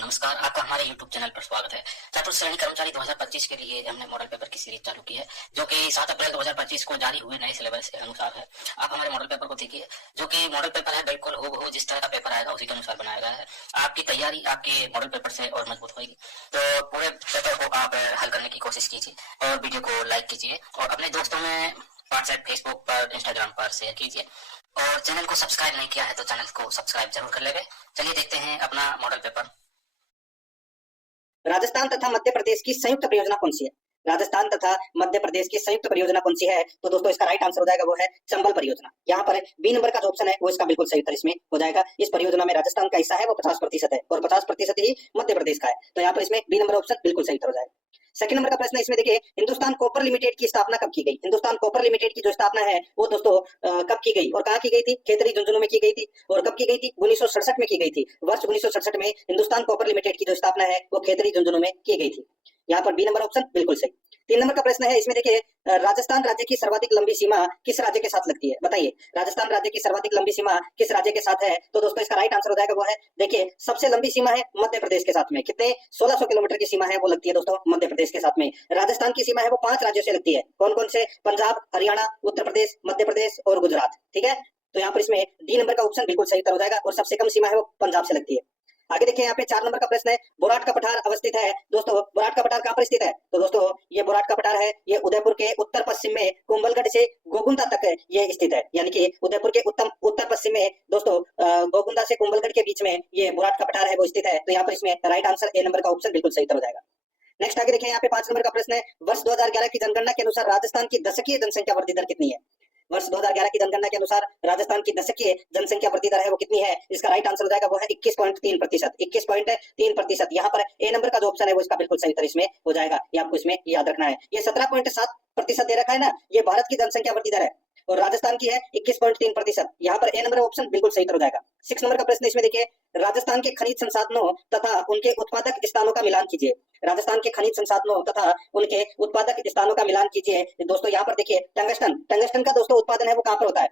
नमस्कार, आपका हमारे YouTube चैनल पर स्वागत है। चतुर्थ श्रेणी कर्मचारी 2025 के लिए हमने मॉडल पेपर की सीरीज चालू की है, जो कि 7 अप्रैल 2025 को जारी हुए नए सिलेबस के अनुसार है। आप हमारे मॉडल पेपर को देखिए, जो कि मॉडल पेपर है बिल्कुल हूबहू जिस तरह का पेपर आएगा उसी के अनुसार बनाया गया है। आपकी तैयारी आपके मॉडल पेपर से और मजबूत होगी। तो पूरे पेपर को आप हल करने की कोशिश कीजिए और वीडियो को लाइक कीजिए और अपने दोस्तों में व्हाट्सएप, फेसबुक पर, इंस्टाग्राम पर शेयर कीजिए। और चैनल को सब्सक्राइब नहीं किया है तो चैनल को सब्सक्राइब जरूर कर लेंगे। चलिए देखते हैं अपना मॉडल पेपर। राजस्थान तथा मध्य प्रदेश की संयुक्त परियोजना कौन सी है? राजस्थान तथा मध्य प्रदेश की संयुक्त परियोजना कौन सी है? तो दोस्तों इसका राइट आंसर हो जाएगा वो है चंबल परियोजना। यहाँ पर बी नंबर का जो ऑप्शन है वो इसका बिल्कुल सही उत्तर इसमें हो जाएगा। इस परियोजना में राजस्थान का हिस्सा है वो 50% है और 50% ही मध्य प्रदेश का है, तो यहाँ पर इसमें बी नंबर ऑप्शन बिल्कुल सही उत्तर हो जाएगा। सेकंड नंबर का प्रश्न इसमें देखिए, हिंदुस्तान कॉपर लिमिटेड की स्थापना कब की गई? हिंदुस्तान कॉपर लिमिटेड की जो स्थापना है वो दोस्तों कब की गई और कहाँ की गई थी? खेतरी झुंझुनू में की गई थी। और कब की गई थी? 1967 में की गई थी। वर्ष 1967 में हिंदुस्तान कॉपर लिमिटेड की जो स्थापना है वो खेतरी झुंझुनू में की गई थी। यहाँ पर बी नंबर ऑप्शन बिल्कुल सही। 3 नंबर का प्रश्न है, इसमें देखिए, राजस्थान राज्य की सर्वाधिक लंबी सीमा किस राज्य के साथ लगती है? बताइए, राजस्थान राज्य की सर्वाधिक लंबी सीमा किस राज्य के साथ है? तो दोस्तों इसका राइट आंसर हो जाएगा वो है, देखिए, सबसे लंबी सीमा है मध्य प्रदेश के साथ में। कितने? 1600 किलोमीटर की सीमा है वो लगती है दोस्तों मध्य प्रदेश के साथ में। राजस्थान की सीमा है वो 5 राज्यों से लगती है। कौन कौन से? पंजाब, हरियाणा, उत्तर प्रदेश, मध्य प्रदेश और गुजरात। ठीक है, तो यहाँ पर इसमें डी नंबर का ऑप्शन बिल्कुल सही उत्तर हो जाएगा और सबसे कम सीमा है वो पंजाब से लगती है। आगे देखिए, यहाँ पे 4 नंबर का प्रश्न है, बोराट का पठार अवस्थित है। दोस्तों बोराट का पठार कहाँ पर स्थित है? तो दोस्तों ये बोराट का पठार है, ये उदयपुर के उत्तर पश्चिम में कुंभलगढ़ से गोगुंदा तक ये स्थित है। यानी कि उदयपुर के उत्तर पश्चिम में दोस्तों गोगुंदा से कुंभलगढ़ के बीच में ये बोराट का पठार है वो स्थित है। तो यहाँ पर इसमें राइट आंसर ए नंबर का ऑप्शन बिल्कुल सही उत्तर हो जाएगा। नेक्स्ट आगे देखिए, यहाँ पे 5 नंबर का प्रश्न है, वर्ष 2011 की जनगणना के अनुसार राजस्थान की दशकीय जनसंख्या वृद्धि दर कितनी है? वर्ष 2011 की जनगणना के अनुसार राजस्थान की दशकीय जनसंख्या वृद्धि दर है वो कितनी है? इसका राइट आंसर हो जाएगा वो है 21.3%। 21.3%। यहाँ पर ए नंबर का जो ऑप्शन है वो इसका बिल्कुल सही उत्तर इसमें हो जाएगा। ये आपको इसमें याद रखना है। ये 17.7% दे रखा है ना, ये भारत की जनसंख्या वृद्धि दर है और राजस्थान की है 21.3%। यहाँ पर ए नंबर ऑप्शन बिल्कुल सही उत्तर हो जाएगा। 6 नंबर का प्रश्न इसमें देखिए, राजस्थान के खनिज संसाधनों तथा उनके उत्पादक स्थानों का मिलान कीजिए। राजस्थान के खनिज संसाधनों तथा उनके उत्पादक स्थानों का मिलान कीजिए। दोस्तों यहाँ पर देखिए, टंगस्टन का दोस्तों उत्पादन है वो कहाँ पर होता है?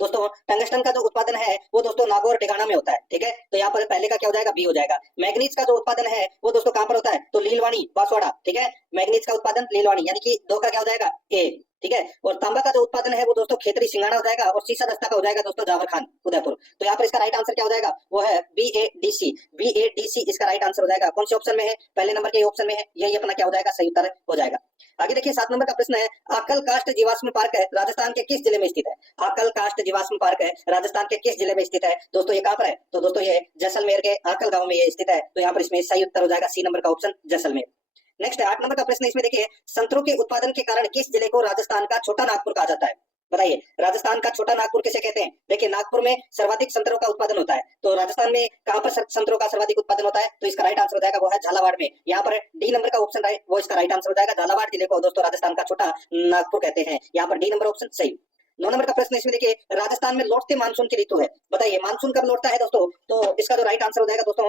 दोस्तों टंगस्टन का जो उत्पादन है वो दोस्तों नागौर टिगाना में होता है। ठीक है, तो यहाँ पर पहले का क्या हो जाएगा? बी हो जाएगा। मैग्नीज का जो उत्पादन है वो दोस्तों कहाँ पर होता है? तो लीलवाड़ी, बांसवाड़ा। ठीक है, मैग्नीज का उत्पादन लीलवाड़ी, यानी कि 2 का क्या हो जाएगा? ए। ठीक है, और तांबा का जो उत्पादन है वो दोस्तों खेतरी सिंगाड़ा हो जाएगा और सीसा दस्ता का हो जाएगा दोस्तों जावर खान, उदयपुर। तो यहाँ पर इसका राइट आंसर क्या हो जाएगा? वो है BADC। BADC इसका राइट आंसर हो जाएगा। कौन से ऑप्शन में है? पहले नंबर के ऑप्शन में है। यही अपना क्या हो जाएगा? सही उत्तर हो जाएगा। आगे देखिए, 7 नंबर का प्रश्न है, आकल काष्ठ जीवाश्म पार्क है राजस्थान के किस जिले में स्थित है? आकल काष्ठ जीवाश्म पार्क है राजस्थान के किस जिले में स्थित है? दोस्तों ये कहाँ पर है? तो दोस्तों ये जैसलमेर के आकल गांव में ये स्थित है। तो यहाँ पर इसमें सही उत्तर हो जाएगा सी नंबर का ऑप्शन, जैसलमेर। नेक्स्ट 8 नंबर का प्रश्न इसमें देखिए, संतरों के उत्पादन के कारण किस जिले को राजस्थान का छोटा नागपुर कहा जाता है? बताइए, राजस्थान का छोटा नागपुर किसे कहते हैं? देखिए, नागपुर में सर्वाधिक संतरों का उत्पादन होता है, तो राजस्थान में कहां पर संतरों का सर्वाधिक उत्पादन होता है? तो इसका राइट आंसर हो जाएगा वो है झालावाड़ में। यहाँ पर डी नंबर का ऑप्शन राइट, वो इसका राइट आंसर हो जाएगा। झालावाड़ जिले को दोस्तों राजस्थान का छोटा नागपुर कहते हैं। यहाँ पर डी नंबर ऑप्शन सही। 9 नंबर का प्रश्न इसमें देखिए, राजस्थान में लौटते मानसून की ऋतु है। बताइए मानसून कब लौटता है दोस्तों? तो इसका जो राइट आंसर हो जाएगा दोस्तों,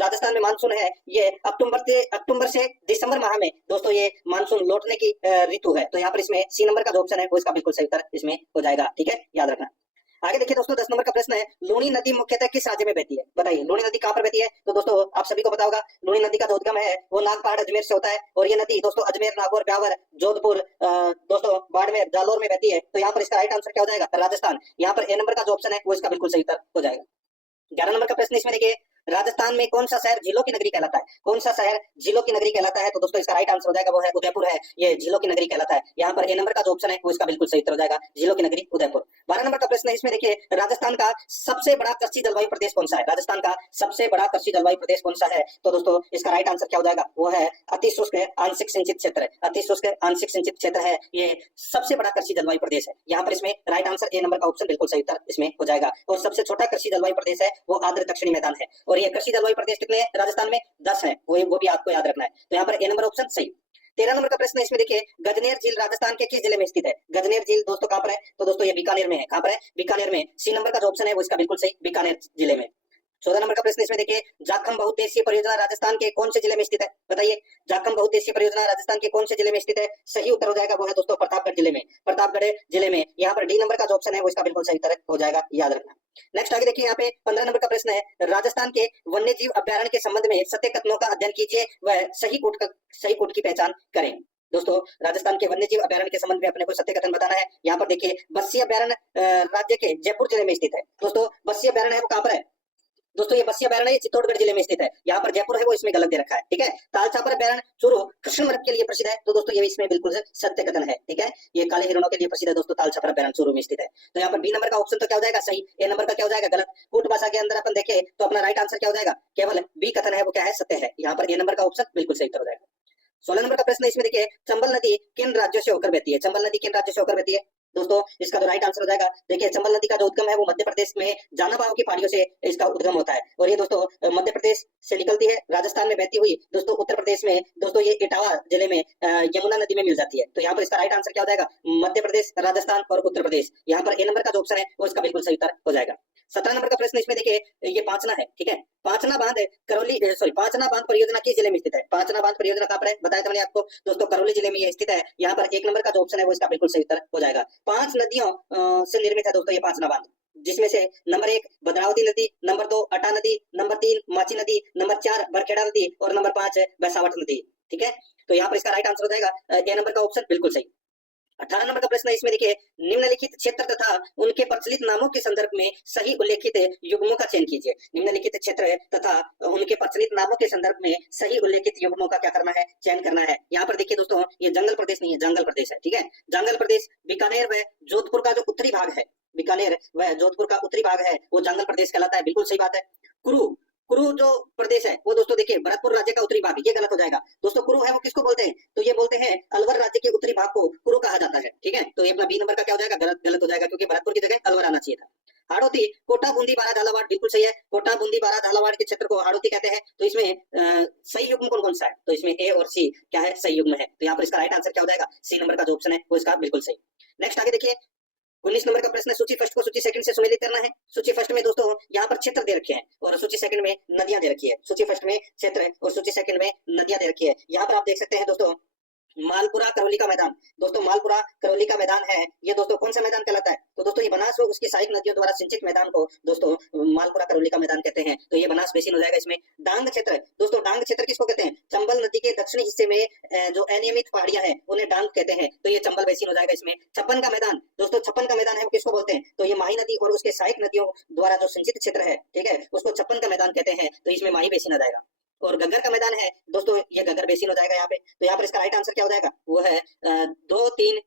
राजस्थान में मानसून है ये अक्टूबर से दिसंबर माह में दोस्तों ये मानसून लौटने की ऋतु है। तो यहाँ पर इसमें सी नंबर का जो ऑप्शन है वो इसका बिल्कुल सही उत्तर इसमें हो जाएगा। ठीक है, याद रखना। आगे देखिए दोस्तों, 10 नंबर का प्रश्न है, लूनी नदी मुख्यतः किस राज्य में बहती है? बताइए लूनी नदी कहाँ पर बहती है? तो दोस्तों आप सभी को पता होगा, लूनी नदी का जो उद्गम है वो नागपहाड़ अजमेर से होता है और ये नदी दोस्तों अजमेर, नागौर, ब्यावर, जोधपुर, दोस्तों बाड़मेर, जालौर में बहती है। तो यहाँ पर इसका राइट आंसर क्या हो जाएगा? राजस्थान। यहाँ पर ए नंबर का जो ऑप्शन है वो इसका बिल्कुल सही उत्तर हो जाएगा। 11 नंबर का प्रश्न इसमें देखिए, राजस्थान में कौन सा शहर झीलों की नगरी कहलाता है? कौन सा शहर झीलों की नगरी कहलाता है? तो दोस्तों इसका राइट आंसर हो जाएगा वो है उदयपुर है, ये झीलों की नगरी कहलाता है। यहाँ पर ए नंबर का जो ऑप्शन है वो इसका बिल्कुल सही उत्तर हो जाएगा, झीलों की नगरी उदयपुर। 12 नंबर का प्रश्न है इसमें देखिए, राजस्थान का सबसे बड़ा कृषि जलवायु प्रदेश कौन सा है? राजस्थान का सबसे बड़ा कृषि जलवायु प्रदेश कौन सा है? तो दोस्तों इसका राइट आंसर क्या हो जाएगा? वो है अति शुष्क आंशिक सिंचित क्षेत्र। अति शुष्क आंशिक सिंचित क्षेत्र है, ये सबसे बड़ा कृषि जलवायु प्रदेश है। यहाँ पर इसमें राइट आंसर ए नंबर का ऑप्शन बिल्कुल सही उत्तर इसमें हो जाएगा। और सबसे छोटा कृषि जलवायु प्रदेश है वो आर्द्र दक्षिणी मैदान है। और ये कृषि जलवायु प्रदेश कितने हैं राजस्थान में? 10 है, वो भी आपको याद रखना है। तो यहाँ पर ए नंबर ऑप्शन सही। 13 नंबर का प्रश्न इसमें देखिए, गजनेर झील राजस्थान के किस जिले में स्थित है? गजनेर झील दोस्तों कहां पर है? तो दोस्तों ये बीकानेर में है। कहां पर है? बीकानेर में। सी नंबर का जो ऑप्शन है वो इसका बिल्कुल सही, बीकानेर जिले में। 14 नंबर का प्रश्न इसमें देखिए, जाखम बहुउद्देशीय परियोजना राजस्थान के कौन से जिले में स्थित है? बताइए, जाखम बहुउद्देशीय परियोजना राजस्थान के कौन से जिले में स्थित है? सही उत्तर हो जाएगा वो है दोस्तों प्रतापगढ़ जिले में, प्रतापगढ़ जिले में। यहाँ पर डी नंबर का जो ऑप्शन है वो इसका बिल्कुल सही उत्तर हो जाएगा, याद रखना। नेक्स्ट आगे देखिए, यहाँ पे 15 नंबर का प्रश्न है, राजस्थान के वन्य जीव अभ्यारण्य के संबंध में सत्य कथनों का अध्ययन कीजिए व सही कोट की पहचान करें। दोस्तों, राजस्थान के वन्य जीव अभ्यारण्य के संबंध में अपने को सत्य कथन बताना है। यहाँ पर देखिए, बस्सी अभ्यारण्य राज्य के जयपुर जिले में स्थित है। दोस्तों, बस्सी अभ्यारण्य है वो कहाँ पर है? दोस्तों, ये बस्सी अभ्यारण्य चित्तौड़गढ़ जिले में स्थित है। यहाँ पर जयपुर है वो इसमें गलत दे रखा है, ठीक है। तालछापर अभ्यारण्य चूरू कृष्ण मृग के लिए प्रसिद्ध है, तो दोस्तों ये इसमें बिल्कुल सत्य कथन है, ठीक है। ये काले हिरणों के लिए प्रसिद्ध है दोस्तों, तालछापर अभ्यारण्य चूरू में स्थित है। तो यहाँ पर बी नंबर का ऑप्शन तो क्या हो जाएगा? सही। ए नंबर का क्या हो जाएगा? गलत। कूट भाषा के अंदर अपन देखें तो अपना राइट आंसर क्या हो जाएगा? केवल बी कथन है वो क्या है? सत्य है। यहाँ पर ए नंबर का ऑप्शन बिल्कुल सही उत्तर हो जाएगा। 16 नंबर का प्रश्न इसमें देखिए, चंबल नदी किन राज्यों से होकर बहती है? चंबल नदी किन राज्यों से होकर बहती है? दोस्तों, इसका जो राइट आंसर हो जाएगा, देखिए चंबल नदी का जो उद्गम है वो मध्य प्रदेश में जानाबाव की पहाड़ियों से इसका उद्गम होता है, और ये दोस्तों मध्य प्रदेश से निकलती है, राजस्थान में बहती हुई दोस्तों उत्तर प्रदेश में दोस्तों ये इटावा जिले में यमुना नदी में मिल जाती है। तो यहाँ पर इसका राइट आंसर क्या हो जाएगा? मध्य प्रदेश, राजस्थान और उत्तर प्रदेश। यहाँ पर ए नंबर का जो ऑप्शन है वो इसका बिल्कुल सही उत्तर हो जाएगा। 17 नंबर का प्रश्न इसमें देखिए, ये पांचना है, ठीक है। पांचना बांध परियोजना किस जिले में स्थित है? पांचना बांध परियोजना कहाँ पर है? बताया था मैंने आपको दोस्तों, करौली जिले में ये स्थित है। यहाँ पर एक नंबर का जो ऑप्शन है वो इसका बिल्कुल सही उत्तर हो जाएगा। 5 नदियों से निर्मित है दोस्तों ये पांचना बांध, जिसमें से नंबर 1 भद्रावती नदी, नंबर 2 अटा नदी, नंबर 3 माची नदी, नंबर 4 बरखेड़ा नदी और नंबर 5 बैसावट नदी, ठीक है। तो यहाँ पर इसका राइट आंसर हो जाएगा ए नंबर का ऑप्शन बिल्कुल सही। 18 नंबर का प्रश्न है इसमें देखिए, निम्नलिखित क्षेत्र तथा उनके प्रचलित नामों के संदर्भ में सही उल्लेखित युग्मों का चयन कीजिए। निम्नलिखित क्षेत्र तथा उनके प्रचलित नामों के संदर्भ में सही उल्लेखित युग्मों का क्या करना है? चयन करना है। यहाँ पर देखिए दोस्तों, ये जंगल प्रदेश नहीं है, जंगल प्रदेश है, ठीक है। जंगल प्रदेश बीकानेर व जोधपुर का जो उत्तरी भाग है, बीकानेर व जोधपुर का उत्तरी भाग है वो जंगल प्रदेश कहलाता है, बिल्कुल सही बात है। कुरु जो प्रदेश है वो दोस्तों देखिए भरतपुर राज्य का उत्तरी भाग, ये गलत हो जाएगा दोस्तों। कुरु है वो किसको बोलते हैं? तो ये बोलते हैं अलवर राज्य के उत्तरी भाग को कुरु कहा जाता है, ठीक है। तो ये अपना बी नंबर का क्या हो जाएगा? गलत हो जाएगा, क्योंकि भरतपुर की जगह अलवर आना चाहिए था। हाड़ौती, कोटा, बूंदी, बारा, झालावाड़, बिल्कुल सही है। कोटा, बूंदी, बारा, झालावाड़ के क्षेत्र को हाड़ौती कहते हैं। तो इसमें सही युग्म कौन कौन सा है? तो इसमें ए और सी क्या है? सही युग्म है। तो यहाँ पर इसका राइट आंसर क्या हो जाएगा? सी नंबर का जो ऑप्शन है वो इसका बिल्कुल सही। नेक्स्ट आगे देखिए, 19 नंबर का प्रश्न है, सूची फर्स्ट को सूची सेकंड से सुमेलित करना है। सूची फर्स्ट में दोस्तों यहाँ पर क्षेत्र दे रखे हैं और सूची सेकंड में नदियां दे रखी है। सूची फर्स्ट में क्षेत्र और सूची सेकंड में नदियां दे रखी है। यहाँ पर आप देख सकते हैं दोस्तों, मालपुरा करौली का मैदान, दोस्तों मालपुरा करौली का मैदान है, ये दोस्तों कौन सा मैदान कहलाता है? तो दोस्तों ये बनास उसकी सहायक नदियों द्वारा सिंचित मैदान को दोस्तों मालपुरा करौली का मैदान कहते हैं। तो ये बनास बेसिन हो जाएगा इसमें। डांग क्षेत्र, दोस्तों डांग क्षेत्र किसको कहते हैं? चंबल नदी के दक्षिणी हिस्से में जो अनियमित पहाड़ियां हैं उन्हें डांग कहते हैं, तो ये चंबल बेसिन हो जाएगा इसमें। छप्पन का मैदान, दोस्तों छप्पन का मैदान है वो किसको बोलते हैं? तो ये माही नदी और उसके सहायक नदियों द्वारा जो सिंचित क्षेत्र है, ठीक है, उसको छप्पन का मैदान कहते हैं। तो इसमें माही बेसिन आ जाएगा। और गग्गर का मैदान है दोस्तों, ये गग्गर बेसिन हो जाएगा यहाँ पे। तो यहाँ पर इसका राइट आंसर क्या हो जाएगा? वो है 2 3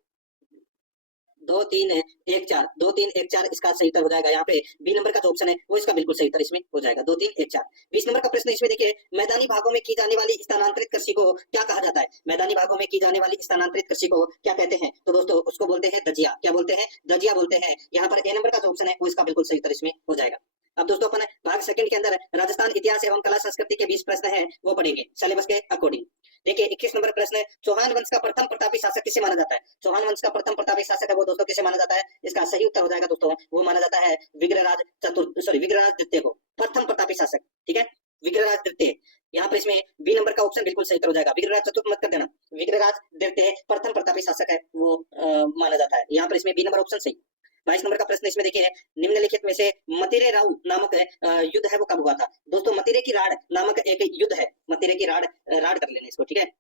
1 4 इसका सही उत्तर हो जाएगा। यहाँ पे बी नंबर का जो ऑप्शन है वो इसका बिल्कुल सही उत्तर इसमें हो जाएगा, 2 3 1 4। 20 नंबर का प्रश्न इसमें देखिए, मैदानी भागों में की जाने वाली स्थानांतरित कृषि को क्या कहा जाता है? मैदानी भागों में की जाने वाली स्थानांतरित कृषि को क्या कहते हैं? तो दोस्तों उसको बोलते हैं दजिया। क्या बोलते हैं? दजिया बोलते हैं। यहाँ पर ए नंबर का जो ऑप्शन है वो इसका बिल्कुल सही उत्तर इसमें हो जाएगा। अब दोस्तों अपन भाग सेकंड के अंदर राजस्थान इतिहास एवं कला संस्कृति के 20 प्रश्न हैं वो पढ़ेंगे सिलेबस के अकॉर्डिंग। देखिए 21 नंबर प्रश्न है, चौहान वंश का प्रथम प्रतापी शासक किसे माना जाता है? चौहान वंश का प्रथम प्रतापी शासक है वो दोस्तों किसे माना जाता है? इसका सही उत्तर हो जाएगा दोस्तों, वो माना जाता है विग्रहराज द्वितीय को प्रथम प्रतापी शासक, ठीक है, विग्रहराज द्वितीय। यहाँ पर इसमें बी नंबर का ऑप्शन बिल्कुल सही उत्तर हो जाएगा। विग्रहराज चतुर्थ मत कर देना, विग्रहराज द्वितीय प्रथम प्रतापी शासक है वो माना जाता है। यहाँ पर इसमें बी नंबर ऑप्शन सही। 22 नंबर का प्रश्न इसमें देखिए, निम्नलिखित में से मतिरे राउ नामक युद्ध है वो कब हुआ था? दोस्तों मतिरे की राड़ नामक एक युद्ध है, मतिरे की राड़ कर लेने इसको, ठीक है।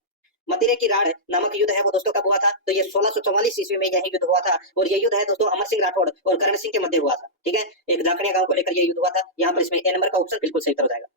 मतिरे की राड़ नामक युद्ध है वो दोस्तों कब हुआ था? तो ये 1644 ईस्वी में यही युद्ध हुआ था, और ये युद्ध है दोस्तों अमर सिंह राठौड़ और करण सिंह के मध्य हुआ था, ठीक है। एक जाखड़िया गांव को लेकर ये युद्ध हुआ था। यहाँ पर इसमें ए नंबर का ऑप्शन बिल्कुल सही उत्तर हो जाएगा।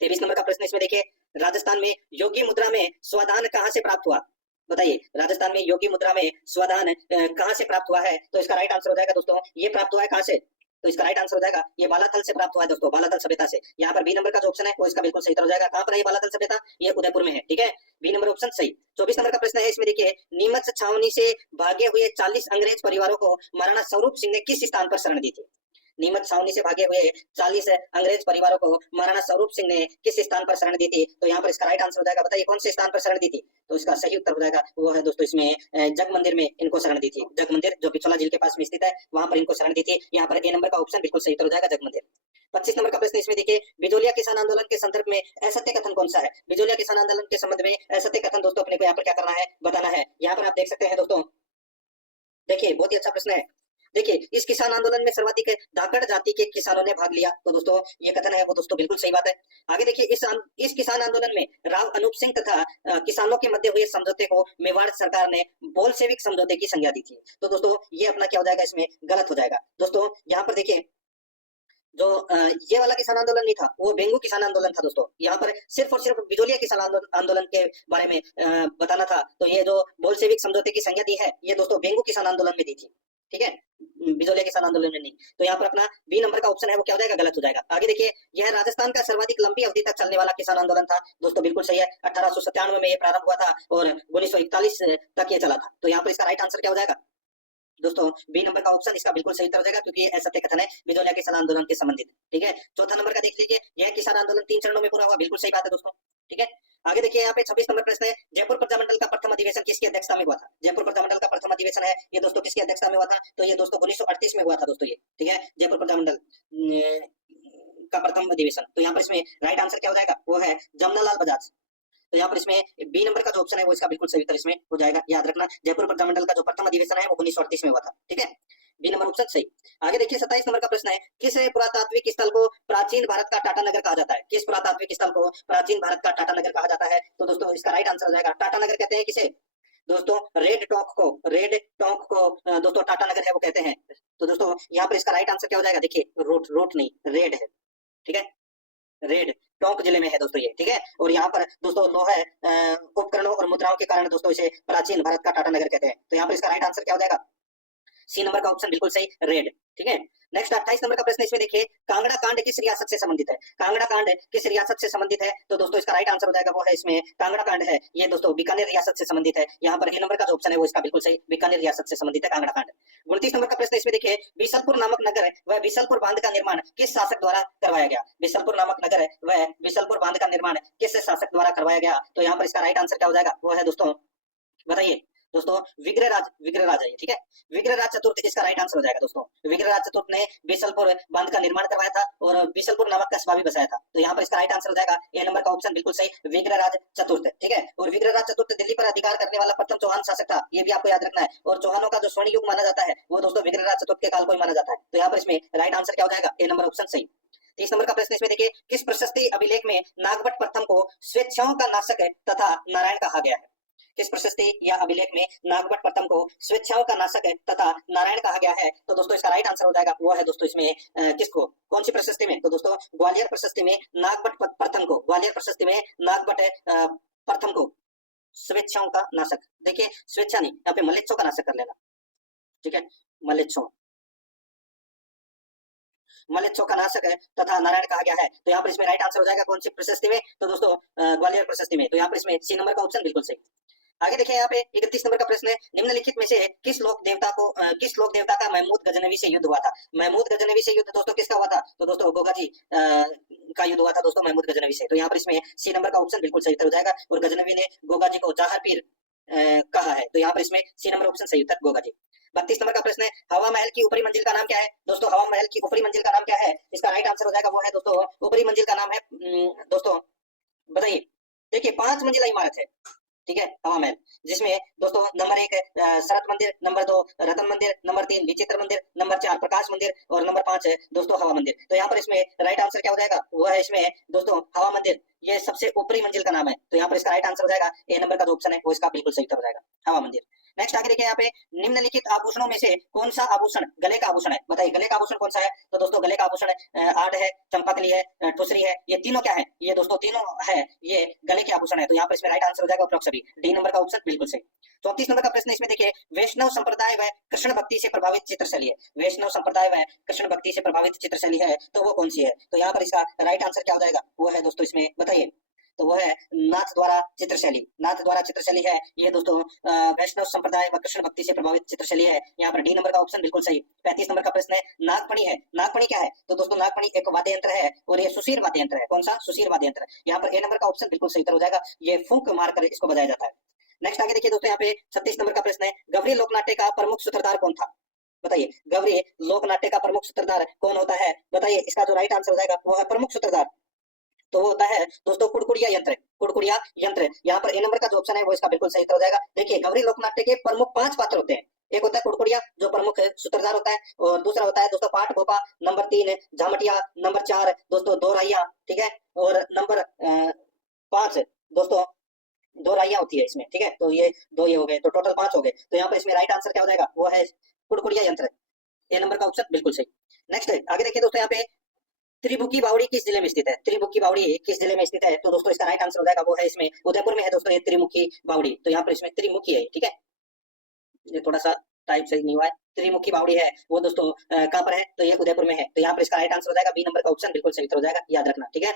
23 नंबर का प्रश्न इसमें देखिए, राजस्थान में योगी मुद्रा में स्वदान कहाँ से प्राप्त हुआ? बताइए, राजस्थान में योगी मुद्रा में स्वदान कहाँ से प्राप्त हुआ है? तो इसका राइट आंसर हो जाएगा दोस्तों, ये प्राप्त हुआ है कहाँ से? तो इसका राइट आंसर हो जाएगा ये बालाथल से प्राप्त हुआ है दोस्तों, बालाथल सभ्यता से। यहाँ पर बी नंबर का जो ऑप्शन है वो इसका बिल्कुल सही उत्तर हो जाएगा। कहाँ पर है ये बालाथल सभ्यता? ये उदयपुर में है, ठीक है, बी नंबर ऑप्शन सही। 24 नंबर का प्रश्न है इसमें देखिए, नीमच छावनी से भागे हुए 40 अंग्रेज परिवारों को महाराणा स्वरूप सिंह ने किस स्थान पर शरण दी थी? नीमच छावनी से भागे हुए 40 अंग्रेज परिवारों को महाराणा स्वरूप सिंह ने किस स्थान पर शरण दी थी? तो यहाँ पर इसका राइट आंसर हो जाएगा, बताइए कौन से स्थान पर शरण दी थी? तो इसका सही उत्तर हो जाएगा वो है दोस्तों इसमें जग मंदिर में इनको शरण दी थी। जग मंदिर जो पिछोला झील के पास में स्थित है, वहां पर इनको शरण दी थी। यहाँ पर ए नंबर का ऑप्शन बिल्कुल सही उत्तर हो जाएगा, जग मंदिर। 25 नंबर का प्रश्न इसमें देखिए, बिजोलिया किसान आंदोलन के संदर्भ में असत्य कथन कौन सा है? बिजोलिया किसान आंदोलन के संबंध में असत्य कथन दोस्तों अपने को यहाँ पर क्या करना है, बताना है। यहाँ पर आप देख सकते हैं दोस्तों, देखिए बहुत ही अच्छा प्रश्न है। देखिए, इस किसान आंदोलन में सर्वाधिक धाकड़ जाति के किसानों ने भाग लिया, तो दोस्तों ये कथन है वो दोस्तों बिल्कुल सही बात है। आगे देखिए, इस किसान आंदोलन में राव अनूप सिंह तथा किसानों के मध्य हुए समझौते को मेवाड़ सरकार ने बोल्शेविक समझौते की संज्ञा दी थी। तो दोस्तों ये अपना क्या हो जाएगा, इसमें गलत हो जाएगा। दोस्तों यहाँ पर देखिए, जो ये वाला किसान आंदोलन नहीं था, वो बेंगू किसान आंदोलन था दोस्तों। यहाँ पर सिर्फ और सिर्फ बिजोलिया किसान आंदोलन के बारे में बताना था। तो ये जो बोल्शेविक समझौते की संज्ञा दी है, ये दोस्तों बेंगू किसान आंदोलन में दी थी, ठीक है, बिजोलिया किसान आंदोलन में नहीं। तो यहाँ पर अपना बी नंबर का ऑप्शन है वो क्या हो जाएगा, गलत हो जाएगा। आगे देखिए, यह राजस्थान का सर्वाधिक लंबी अवधि तक चलने वाला किसान आंदोलन था, दोस्तों बिल्कुल सही है। 1897 में ये प्रारंभ हुआ था और 1941 तक ये चला था। तो यहाँ पर इसका राइट आंसर क्या हो जाएगा दोस्तों, बी नंबर का ऑप्शन इसका बिल्कुल सही उत्तर हो जाएगा, क्योंकि ये असत्य कथन है बिजोलिया किसान आंदोलन के संबंधित, ठीक है। चौथा नंबर का देख लीजिए, यह किसान आंदोलन 3 चरणों में पूरा हुआ, बिल्कुल सही बात है दोस्तों, ठीक है। आगे देखिए, यहाँ पे 26 नंबर प्रश्न है, जयपुर प्रजामंडल का प्रथम अधिवेशन किसकी अध्यक्षता में हुआ था? जयपुर प्रजामंडल का प्रथम अधिवेशन है ये दोस्तों किसकी अध्यक्षता में हुआ था? तो ये दोस्तों 1938 में हुआ था दोस्तों, ये ठीक है, जयपुर प्रजामंडल का प्रथम अधिवेशन। तो यहाँ पर इसमें राइट आंसर क्या हो जाएगा, वो है जमनालाल बजाज। तो यहाँ पर इसमें बी नंबर का जो ऑप्शन है वो इसका बिल्कुल सही उत्तर इसमें हो जाएगा, याद रखना। जयपुर प्रजामंडल का जो प्रथम अधिवेशन है वो 1938 में हुआ था, ठीक है, बी नंबर ऑप्शन सही। आगे देखिए, 27 नंबर का प्रश्न है, किस पुरातात्विक स्थल को प्राचीन भारत का टाटा नगर कहा जाता है? किस पुरातात्विक स्थल को प्राचीन भारत का टाटा नगर कहा जाता है? तो दोस्तों इसका राइट आंसर हो जाएगा, टाटा नगर कहते हैं किसे दोस्तों, रेड टॉक को दोस्तों टाटा नगर है वो कहते हैं। तो दोस्तों यहाँ पर इसका राइट आंसर क्या हो जाएगा, देखिए रोट नहीं, रेड है, ठीक है, रेड टोंक जिले में है दोस्तों ये, ठीक है। और यहाँ पर दोस्तों लोहा उपकरणों और मुद्राओं के कारण दोस्तों इसे प्राचीन भारत का टाटा नगर कहते हैं। तो यहाँ पर इसका राइट आंसर क्या हो जाएगा, सी नंबर का ऑप्शन बिल्कुल सही, रेड, ठीक है। नेक्स्ट 28 नंबर का प्रश्न इसमें देखिए, कांगड़ा कांड किस रियासत से संबंधित है? कांगड़ा कांड किस रियासत से संबंधित है? तो दोस्तों इसका राइट आंसर हो जाएगा वो है इसमें कांगड़ा कांड है ये दोस्तों बीकानेर रियासत से संबंधित है। यहाँ पर ए नंबर का जो ऑप्शन है वो इसका बिल्कुल सही, बीकानेर रियासत से संबंधित है कांगड़ा कांड। 29 नंबर का प्रश्न इसमें देखिए, बीसलपुर नामक नगर व बीसलपुर बांध का निर्माण किस शासक द्वारा करवाया गया? बीसलपुर नामक नगर व बीसलपुर बांध का निर्माण किस शासक द्वारा करवाया गया? तो यहाँ पर इसका राइट आंसर क्या हो जाएगा, वो है दोस्तों, बताइए दोस्तों, विग्रहराज है, ठीक है, विग्रहराज चतुर्थ इसका राइट आंसर हो जाएगा दोस्तों। विग्रहराज चतुर्थ ने बीसलपुर बांध का निर्माण करवाया था और बीसलपुर नामक कस्बा भी बसाया था। तो यहाँ पर इसका राइट आंसर हो जाएगा ए नंबर का ऑप्शन बिल्कुल सही, विग्रहराज चतुर्थ, ठीक है। और विग्रहराज चतुर्थ दिल्ली पर अधिकार करने वाला प्रथम चौहान शासक था, ये भी आपको याद रखना है। और चौहानों का जो स्वर्ण युग माना जाता है वो दोस्तों विग्रहराज चतुर्थ के काल को ही माना जाता है। तो यहाँ पर इसमें राइट आंसर क्या हो जाएगा, ए नंबर ऑप्शन सही। 30 नंबर का प्रश्न इसमें देखिए, किस प्रशस्ति अभिलेख में नागभट्ट प्रथम को स्वेच्छाओं का नाशक तथा नारायण कहा गया है? किस प्रशस्ति या अभिलेख में नागभट्ट प्रथम को स्वेच्छाओं का नाशक तथा नारायण कहा गया है? तो दोस्तों इसका राइट आंसर हो जाएगा वो है दोस्तों इसमें किसको, कौन सी प्रशस्ति में? तो दोस्तों ग्वालियर प्रशस्ति में नागभट्ट प्रथम को, ग्वालियर प्रशस्ति में नागभट्ट प्रथम को स्वेच्छाओं का नाशक, देखिए स्वेच्छा नहीं, यहाँ पे मलेच्छों का नाशक कर लेना, ठीक है, मलेच्छों का नाशक तथा नारायण कहा गया है। तो यहाँ पर इसमें राइट आंसर हो जाएगा कौन सी प्रशस्ति में? तो दोस्तों ग्वालियर प्रशस्ति में। तो यहाँ पर इसमें सी नंबर का ऑप्शन बिल्कुल सही। आगे देखिए, यहाँ पे 31 नंबर का प्रश्न है, निम्नलिखित में से किस लोक देवता का महमूद गजनवी से युद्ध हुआ था? महमूद गजनवी से युद्ध दोस्तों किसका हुआ था? तो दोस्तों गोगा जी का युद्ध हुआ था दोस्तों महमूद गजनवी से। तो यहाँ पर इसमें सी नंबर का ऑप्शन बिल्कुल सही उत्तर हो जाएगा। और गजनवी ने गोगा जी को जहार पीर कहा है। तो यहाँ पर इसमें सी नंबर ऑप्शन सही उत्तर गोगा जी। 32 नंबर का प्रश्न है, हवा महल की ऊपरी मंजिल का नाम क्या है? दोस्तों हवा महल की ऊपरी मंजिल का नाम क्या है? इसका राइट आंसर हो जाएगा वो है दोस्तों, ऊपरी मंजिल का नाम है दोस्तों, बताइए, देखिए 5 मंजिला इमारत है, ठीक है, हवा महल, जिसमें दोस्तों नंबर 1 शरत मंदिर, नंबर 2 रतन मंदिर, नंबर 3 विचित्र मंदिर, नंबर 4 प्रकाश मंदिर और नंबर 5 है दोस्तों हवा मंदिर। तो यहाँ पर इसमें राइट आंसर क्या हो जाएगा, वो है इसमें दोस्तों हवा मंदिर, ये सबसे ऊपरी मंजिल का नाम है। तो यहाँ पर इसका राइट आंसर हो जाएगा ए नंबर का जो ऑप्शन है वो इसका बिल्कुल सही उत्तर हो जाएगा, हवा मंदिर। नेक्स्ट आगे देखिए, यहाँ पे निम्नलिखित आभूषणों में से कौन सा आभूषण गले का आभूषण है? बताइए गले का आभूषण कौन सा है? तो दोस्तों गले का आभूषण आड़ है, चंपकली है, ठुसरी है, ये तीनों क्या है? ये दोस्तों तीनों है ये गले के आभूषण है। तो यहाँ पर इसमें राइट आंसर हो जाएगा अप्रोक्सीमेटली डी नंबर का ऑप्शन बिल्कुल सही। 34 नंबर का प्रश्न इसमें देखिए, वैष्णव संप्रदाय व कृष्ण भक्ति से प्रभावित चित्रशैली है, वैष्णव संप्रदाय व कृष्ण भक्ति से प्रभावित चित्रशैली है, तो वो कौन सी है? तो यहाँ पर इसका राइट आंसर क्या हो जाएगा, वो है दोस्तों इसमें, बताइए तो वो है नाथ द्वारा चित्रशैली। नाथ द्वारा चित्रशैली है ये दोस्तों वैष्णव संप्रदाय व कृष्ण भक्ति से प्रभावित चित्रशैली है। यहाँ पर डी नंबर का ऑप्शन बिल्कुल सही। 35 नंबर का प्रश्न है नागफणी है। नागफणी क्या है? तो दोस्तों नागफणी एक वाद्य यंत्र है और ये सुशीर वाद्य यंत्र है। कौन सा? सुशीर वाद्य यंत्र। यहाँ पर ए नंबर का ऑप्शन बिल्कुल सही उत्तर हो जाएगा। ये फूंक मारकर इसको बजाया जाता है। नेक्स्ट आगे देखिए दोस्तों, यहाँ पे 36 नंबर का प्रश्न है गौरी लोकनाट्य का प्रमुख सूत्रधार कौन था? बताइए गौरी लोकनाट्य का प्रमुख सूत्रधार कौन होता है? बताइए इसका जो राइट आंसर हो जाएगा वो है प्रमुख सूत्रधार, तो वो होता है दोस्तों कुड़कुड़िया यंत्र। कुड़कुड़िया यंत्र। यहाँ पर ए नंबर का जो ऑप्शन है वो इसका बिल्कुल सही उत्तर हो जाएगा। देखिए गौरी लोकनाट्य के प्रमुख 5 पात्र होते हैं। एक होता है कुड़कुड़िया जो प्रमुख सूत्रधार होता है, और दूसरा होता है दोस्तों पाठ गोपा, नंबर 3 झामटिया, नंबर 4 दोस्तों दोराइया, ठीक है, और नंबर 5 दोस्तों दोराइया होती है इसमें, ठीक है। तो ये दो ये हो गए, तो टोटल 5 हो गए। तो यहाँ पर इसमें राइट आंसर क्या हो जाएगा? वो है कुड़कुड़िया यंत्र। ए नंबर का ऑप्शन बिल्कुल सही। नेक्स्ट आगे देखिए दोस्तों, यहाँ पे त्रिमुखी बावड़ी किस जिले में स्थित है? त्रिमुखी बावड़ी किस जिले में स्थित है? तो दोस्तों इसका राइट आंसर हो जाएगा वो है इसमें उदयपुर में है दोस्तों ये त्रिमुखी बावड़ी। तो यहाँ पर इसमें त्रिमुखी है, ठीक है, ये थोड़ा सा टाइप सही नहीं हुआ है। त्रिमुखी बावड़ी है वो दोस्तों कहाँ पर है? तो ये उदयपुर में है। तो यहाँ पर इसका राइट आंसर हो जाएगा बी नंबर का ऑप्शन बिल्कुल सही उत्तर हो जाएगा, याद रखना, ठीक है।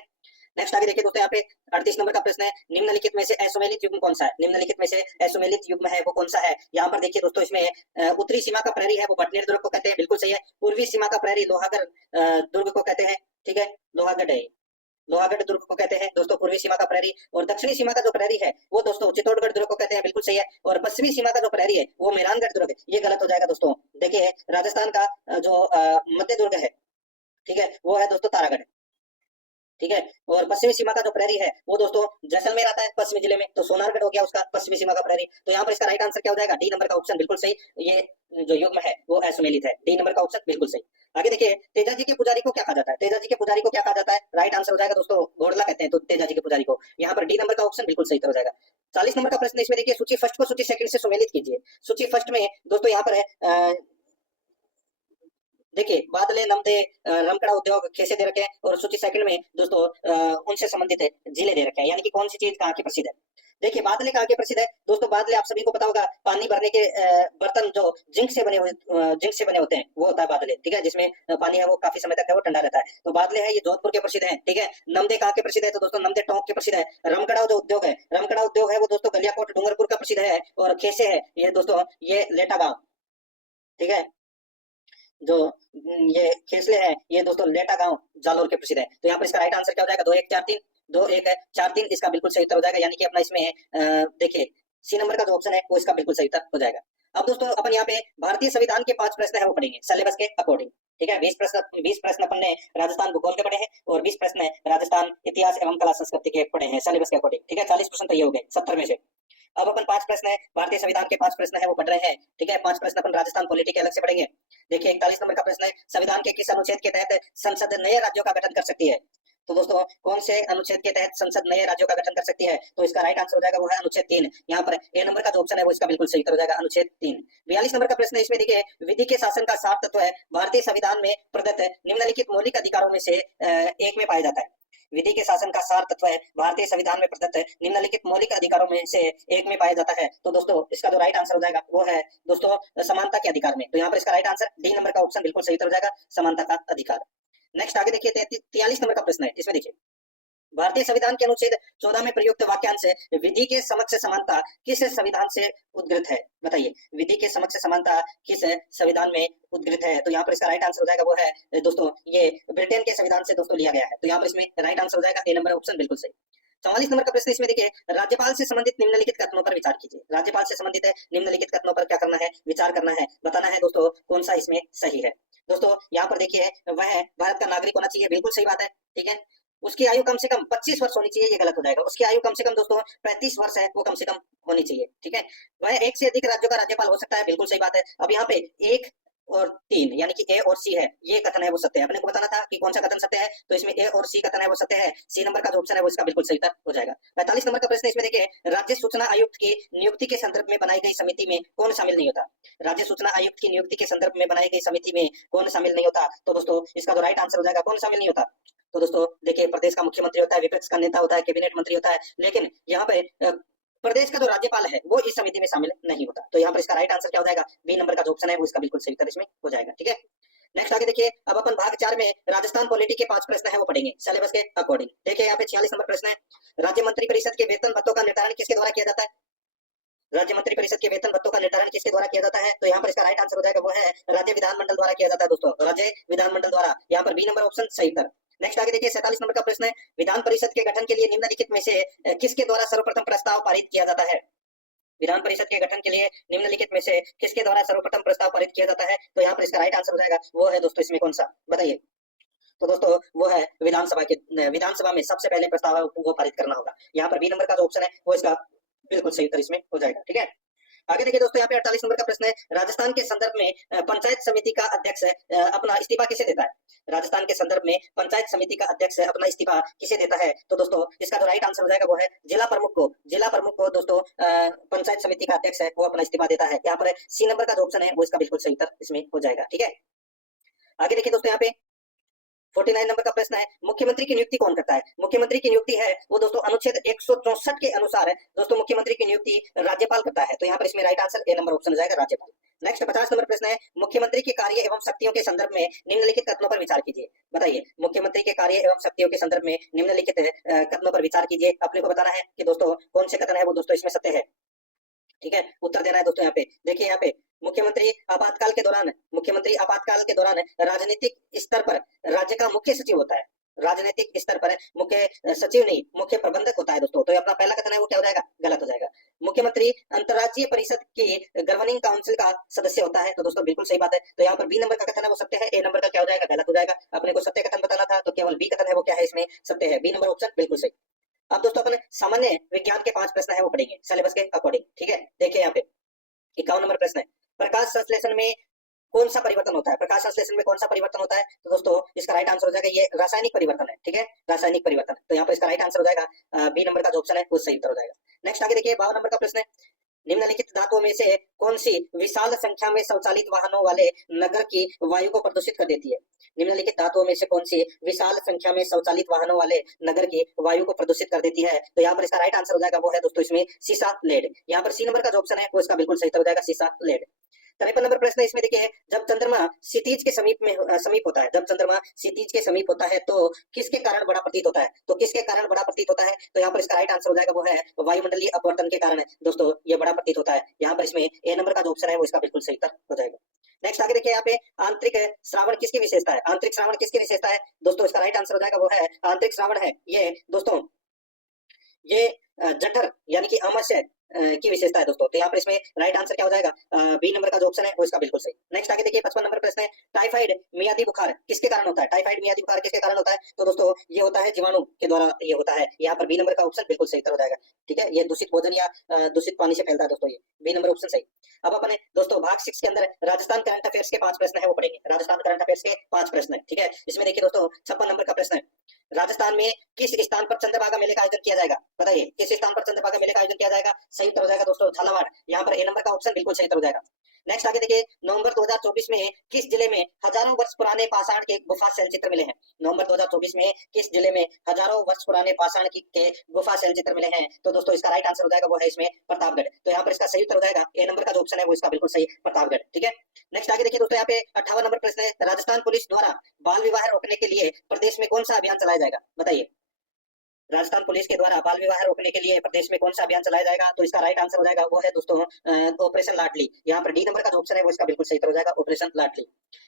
नेक्स्ट आगे देखिए दोस्तों, यहाँ पे 38 नंबर का प्रश्न है निम्नलिखित में से असुमेलित युग्म कौन सा है? निम्नलिखित में से असुमेलित युग्म है वो कौन सा है? यहाँ पर देखिए दोस्तों इसमें उत्तरी सीमा का प्रहरी है वो बटनेर दुर्ग को कहते हैं, बिल्कुल सही है। पूर्वी सीमा का प्रहरी लोहागढ़ दुर्ग को कहते हैं, ठीक है, लोहागढ़ है, लोहागढ़ दुर्ग को कहते हैं दोस्तों पूर्वी सीमा का प्रहरी। और दक्षिणी सीमा का जो प्रहरी है वो दोस्तों चित्तौड़गढ़ दुर्ग को कहते हैं, बिल्कुल सही है। और पश्चिमी सीमा का जो प्रहरी है वो मेहरानगढ़ दुर्ग, ये गलत हो जाएगा दोस्तों। देखिए राजस्थान का जो मध्य दुर्ग है, ठीक है, वो है दोस्तों तारागढ़, ठीक है। और पश्चिमी सीमा का जो प्रहरी है वो दोस्तों जैसलमेर आता है पश्चिमी जिले में, तो सोनारगढ़ हो गया उसका पश्चिमी सीमा का प्रहरी। तो यहाँ पर इसका राइट आंसर क्या हो जाएगा? डी नंबर का ऑप्शन बिल्कुल सही। ये जो युग्म है वो असुमेलित है, डी नंबर का ऑप्शन बिल्कुल सही। आगे देखिए तेजाजी के पुजारी को क्या कहा जाता है? तेजाजी के पुजारी को क्या कहा जाता है? राइट आंसर हो जाएगा दोस्तों घोड़ला कहते हैं तो तेजाजी के पुजारी को। यहाँ पर डी नंबर का ऑप्शन बिल्कुल सही हो जाएगा। 40 नंबर का प्रश्न इसमें देखिए सूची फर्स्ट को सूची सेकंड से सुमेलित कीजिए। सूची फर्स्ट में दोस्तों यहाँ पर है देखिए बादले नमदे रमकड़ा उद्योग खेसे दे रखे हैं, और सूची सेकंड में दोस्तों उनसे संबंधित जिले दे रखे हैं, यानी कि कौन सी चीज कहाँ की प्रसिद्ध है। देखिए बादले कहाँ के प्रसिद्ध है दोस्तों? बादले आप सभी को पता होगा पानी भरने के बर्तन जो जिंक से बने होते हैं वो होता है बादले, ठीक है, जिसमें पानी है वो काफी समय तक है वो ठंडा रहता है। तो बादले है ये जोधपुर के प्रसिद्ध है, ठीक है। नमदे कहाँ के प्रसिद्ध है? तो दोस्तों नमदे टोंक के प्रसिद्ध है। रमकड़ा जो उद्योग है, रमकड़ा उद्योग है वो दोस्तों गलियाकोट डूंगरपुर का प्रसिद्ध है। और खेसे है ये दोस्तों ये लेटा गांव, ठीक है, जो ये खेसले है ये दोस्तों लेटा गांव जालोर के प्रसिद्ध है। तो यहाँ पर इसका राइट आंसर क्या हो जाएगा? 2 1 4 3 2 1 है 4 3 इसका बिल्कुल सही उत्तर हो जाएगा, यानी कि अपना इसमें देखिए सी नंबर का जो ऑप्शन है वो इसका बिल्कुल सही उत्तर हो जाएगा। अब दोस्तों अपन यहाँ पे भारतीय संविधान के 5 प्रश्न है वो पढ़ेंगे सिलेबस के अकॉर्डिंग, ठीक है। 20 प्रश्न अपन ने राजस्थान भूगोल के पढ़े हैं और 20 प्रश्न राजस्थान इतिहास एवं कला संस्कृति के पढ़े हैं सिलेबस के अकॉर्डिंग, ठीक है। 40 प्रश्न तो ये हो गए 70 में से। अब अपन 5 प्रश्न है भारतीय संविधान के 5 प्रश्न है वो पढ़ रहे हैं, ठीक है। 5 प्रश्न अपन राजस्थान पॉलिटी के अलग से पढ़ेंगे। देखिए 41 नंबर का प्रश्न है संविधान के किस अनुच्छेद के तहत संसद नए राज्यों का गठन कर सकती है? तो दोस्तों कौन से अनुच्छेद के तहत संसद नए राज्यों का गठन कर सकती है? तो इसका राइट आंसर हो जाएगा वो है अनुच्छेद 3। यहाँ पर ए नंबर का जो ऑप्शन है वो इसका बिल्कुल सही उत्तर हो जाएगा अनुच्छेद 3। 42 नंबर का प्रश्न है इसमें देखिए विधि के शासन का सार तत्व है भारतीय संविधान में प्रदत्त निम्नलिखित मौलिक अधिकारों में से एक में पाया जाता है। विधि के शासन का सार तत्व है भारतीय संविधान में प्रदत्त निम्नलिखित मौलिक अधिकारों में से एक में पाया जाता है। तो दोस्तों इसका जो राइट आंसर हो जाएगा वो है दोस्तों समानता के अधिकार में। तो यहाँ पर इसका राइट आंसर डी नंबर का ऑप्शन बिल्कुल सही हो जाएगा, समानता का अधिकार। नेक्स्ट आगे देखिए 43 नंबर का प्रश्न है, इसमें देखिए भारतीय संविधान के अनुच्छेद 14 में प्रयुक्त वाक्यांश विधि के समक्ष समानता किस संविधान से उद्गृत है? बताइए विधि के समक्ष समानता किस संविधान में उद्गृत है? तो यहाँ पर इसका राइट आंसर हो जाएगा वो है दोस्तों ये ब्रिटेन के संविधान से दोस्तों लिया गया है। तो यहाँ पर इसमें राइट आंसर हो जाएगा ए नंबर ऑप्शन बिल्कुल सही। 44 नंबर का प्रश्न इसमें देखिए राज्यपाल से संबंधित निम्नलिखित कथनों पर विचार कीजिए। राज्यपाल से संबंधित निम्नलिखित कथनों पर क्या करना है? विचार करना है, बताना है दोस्तों कौन सा इसमें सही है। दोस्तों यहाँ पर देखिए वह भारत का नागरिक होना चाहिए, बिल्कुल सही बात है, ठीक है। उसकी आयु कम से कम 25 वर्ष होनी चाहिए, ये गलत हो जाएगा। उसकी आयु कम से कम दोस्तों 35 वर्ष है वो कम से कम होनी चाहिए, ठीक है। वह एक से अधिक राज्यों का राज्यपाल हो सकता है, बिल्कुल सही बात है। अब यहाँ पे 1 और 3 यानी कि ए और सी है, ये कथन है वो सत्य है। अपने को बताना था कि कौन सा कथन सत्य है, तो इसमें ए और सी कथन है वो सत्य है। सी नंबर का जो ऑप्शन है वो इसका बिल्कुल सही उत्तर हो जाएगा। 45 नंबर का प्रश्न इसमें देखिए राज्य सूचना आयुक्त की नियुक्ति के संदर्भ में बनाई गई समिति में कौन शामिल नहीं होता? राज्य सूचना आयुक्त की नियुक्ति के संदर्भ में बनाई गई समिति में कौन शामिल नहीं होता? तो दोस्तों इसका जो राइट आंसर हो जाएगा कौन शामिल नहीं होता? तो दोस्तों देखिए प्रदेश का मुख्यमंत्री होता है, विपक्ष का नेता होता है, कैबिनेट मंत्री होता है, लेकिन यहाँ पे प्रदेश का जो राज्यपाल है वो इस समिति में शामिल नहीं होता। तो यहाँ पर इसका राइट आंसर क्या हो जाएगा? बी नंबर का जो ऑप्शन है वो इसका बिल्कुल सही उत्तर इसमें हो जाएगा, ठीक है। नेक्स्ट आगे देखिए अब अपन भाग 4 में राजस्थान पॉलिटी के 5 प्रश्न है वो पढ़ेंगे सिलेबस के अकॉर्डिंग। देखिए यहाँ पे 46 नंबर प्रश्न है राज्य मंत्री परिषद के वेतन भत्तों का निर्धारण किसके द्वारा किया जाता है? राज्य मंत्री परिषद के वेतन भत्तों का निर्धारण किसके द्वारा किया जाता है? तो यहाँ पर इसका राइट आंसर हो जाएगा वो है राज्य विधानमंडल द्वारा किया जाता है दोस्तों, राज्य विधानमंडल द्वारा। यहाँ पर बी नंबर ऑप्शन सही उत्तर। नेक्स्ट आगे देखिए 47 नंबर का प्रश्न है, विधान परिषद के गठन के लिए निम्नलिखित में से किसके द्वारा सर्वप्रथम प्रस्ताव पारित किया जाता है? विधान परिषद के गठन के लिए निम्नलिखित में से किसके द्वारा सर्वप्रथम प्रस्ताव पारित किया जाता है? तो यहाँ पर इसका राइट आंसर हो जाएगा वो है दोस्तों, इसमें कौन सा बताइए? तो दोस्तों वो है विधानसभा में सबसे पहले प्रस्ताव वो पारित करना होगा। यहाँ पर बी नंबर का जो ऑप्शन है वो इसका बिल्कुल सही उत्तर इसमें हो जाएगा। ठीक है, आगे देखिए दोस्तों, यहाँ पे 48 नंबर का प्रश्न है, राजस्थान के संदर्भ में पंचायत समिति का अध्यक्ष अपना इस्तीफा किसे देता है? राजस्थान के संदर्भ में पंचायत समिति का अध्यक्ष अपना इस्तीफा किसे देता है? तो दोस्तों इसका जो राइट आंसर हो जाएगा वो है जिला प्रमुख को दोस्तों पंचायत समिति का अध्यक्ष है वो अपना इस्तीफा देता है। यहाँ पर सी नंबर का जो ऑप्शन है वो इसका बिल्कुल सही उत्तर इसमें हो जाएगा। ठीक है, आगे देखिए दोस्तों, यहाँ पे 49 नंबर का प्रश्न है, मुख्यमंत्री की नियुक्ति कौन करता है? मुख्यमंत्री की नियुक्ति है वो दोस्तों अनुच्छेद 164 के अनुसार है दोस्तों, मुख्यमंत्री की नियुक्ति राज्यपाल करता है। तो यहाँ पर इसमें right answer A number option हो जाएगा, राज्यपाल। नेक्स्ट 50 नंबर प्रश्न है, मुख्यमंत्री के कार्य एवं शक्तियों के संदर्भ में निम्नलिखित कथनों पर विचार कीजिए। बताइए, मुख्यमंत्री के कार्य एवं शक्तियों के संदर्भ में निम्नलिखित कथनों पर विचार कीजिए। अपने को बताना है कि दोस्तों कौन से कथन है वो दोस्तों इसमें सत्य है। ठीक है, उत्तर देना है दोस्तों। यहाँ पे देखिए, यहाँ पे मुख्यमंत्री आपातकाल के दौरान राजनीतिक स्तर पर राज्य का मुख्य सचिव होता है। राजनीतिक स्तर पर मुख्य सचिव नहीं, मुख्य प्रबंधक होता है दोस्तों। तो अपना पहला कथन है वो क्या हो जाएगा? गलत हो जाएगा। मुख्यमंत्री अंतर्राज्यीय परिषद की गवर्निंग काउंसिल का सदस्य होता है। तो दोस्तों बिल्कुल सही बात है। तो यहाँ पर बी नंबर का कथन है वो सत्य है, ए नंबर का क्या हो जाएगा? गलत हो जाएगा। अपने को सत्य कथन बताना था तो केवल बी कथन है वो क्या है इसमें सत्य है, बी नंबर ऑप्शन बिल्कुल सही। अब दोस्तों अपन सामान्य विज्ञान के 5 प्रश्न है वो पढ़ेंगे सिलेबस के अकॉर्डिंग। ठीक है, देखिए यहाँ पे 51 नंबर प्रश्न है, प्रकाश संश्लेषण में कौन सा परिवर्तन होता है? प्रकाश संश्लेषण में कौन सा परिवर्तन होता है? तो दोस्तों इसका राइट आंसर हो जाएगा ये रासायनिक परिवर्तन है। ठीक है, रासायनिक परिवर्तन। तो यहाँ पर इसका राइट आंसर हो जाएगा बी नंबर का जो ऑप्शन है वो सही उत्तर हो जाएगा। नेक्स्ट आगे देखिए 52 नंबर का प्रश्न है, निम्नलिखित धातुओं में से कौन सी विशाल संख्या में स्वचालित वाहनों वाले नगर की वायु को प्रदूषित कर देती है? निम्नलिखित धातुओं में से कौन सी विशाल संख्या में स्वचालित वाहनों वाले नगर की वायु को प्रदूषित कर देती है? तो यहाँ पर इसका राइट आंसर हो जाएगा वो है दोस्तों इसमें सीसा लेड। यहाँ पर सी नंबर का जो ऑप्शन है वो इसका बिल्कुल सही उत्तर हो जाएगा, सीसा लेड। 53 नंबर प्रश्न इसमें देखिए, जब चंद्रमा क्षितिज के समीप होता है, जब चंद्रमा क्षितिज के समीप होता है तो किसके कारण बड़ा प्रतीत होता है? तो किसके कारण बड़ा प्रतीत होता है? तो यहाँ पर इसका राइट आंसर हो जाएगा वो है वायुमंडलीय अपवर्तन के कारण दोस्तों ये बड़ा प्रतीत होता है। यहाँ पर इसमें ए नंबर का जो ऑप्शन है वो इसका बिल्कुल सही उत्तर हो जाएगा। नेक्स्ट आगे देखिए, यहाँ पे आंतरिक श्रावण किसकी विशेषता है? आंतरिक श्रावण किसकी विशेषता है दोस्तों? इसका राइट आंसर हो जाएगा वो है आंतरिक श्रावण है ये दोस्तों ये जठर यानी कि आमाशय की विशेषता है दोस्तों। तो यहाँ पर इसमें राइट आंसर क्या हो जाएगा? बी नंबर का जो ऑप्शन है वो इसका बिल्कुल सही। नेक्स्ट आगे देखिए 55 नंबर प्रश्न है, टाइफाइड मियादी बुखार किसके कारण होता है? टाइफाइड मियादी बुखार किसके कारण होता है? तो दोस्तों ये होता है जीवाणु के द्वारा ये होता है। यहाँ पर बी नंबर का ऑप्शन बिल्कुल सही उत्तर हो जाएगा। ठीक है, ये दूषित भोजन या दूषित पानी से फैलता है दोस्तों, ये बी नंबर ऑप्शन सही। अब अपने दोस्तों भाग 6 के अंदर राजस्थान करंट अफेयर्स के 5 प्रश्न है वो पढ़ेंगे, राजस्थान करंट अफेयर्स के 5 प्रश्न है। ठीक है, इसमें देखिए दोस्तों 56 नंबर का प्रश्न है, राजस्थान में किस स्थान पर चंद्रभागा मेले का आयोजन किया जाएगा? बताइए किस स्थान पर चंद्रभागा मेले का आयोजन किया जाएगा? सही उत्तर हो जाएगा दोस्तों झालावाड़। यहाँ पर ए नंबर का ऑप्शन बिल्कुल सही उत्तर हो जाएगा। नेक्स्ट आगे देखिए, नवंबर 2024 में किस जिले में हजारों वर्ष पुराने पाषाण के गुफा शैलचित्र मिले हैं? नवंबर 2024 में किस जिले में हजारों वर्ष पुराने पाषाण के गुफा शैलचित्र मिले हैं? तो दोस्तों इसका राइट आंसर हो जाएगा वो है इसमें प्रतापगढ़। तो यहाँ पर इसका सही उत्तर हो जाएगा ए नंबर का जो ऑप्शन है वो इसका बिल्कुल सही प्रतापगढ़। ठीक है, नेक्स्ट आगे देखिए दोस्तों, यहाँ पे 58 नंबर प्रश्न है, राजस्थान पुलिस द्वारा बाल विवाह रोकने के लिए प्रदेश में कौन सा अभियान चलाया जाएगा? बताइए, राजस्थान पुलिस के द्वारा बाल विवाह रोकने के लिए प्रदेश में कौन सा अभियान चलाया जाएगा? तो इसका राइट आंसर हो जाएगा वो है दोस्तों ऑपरेशन लाडली। यहाँ पर डी नंबर का जो ऑप्शन है वो इसका बिल्कुल सही हो जाएगा, ऑपरेशन लाडली।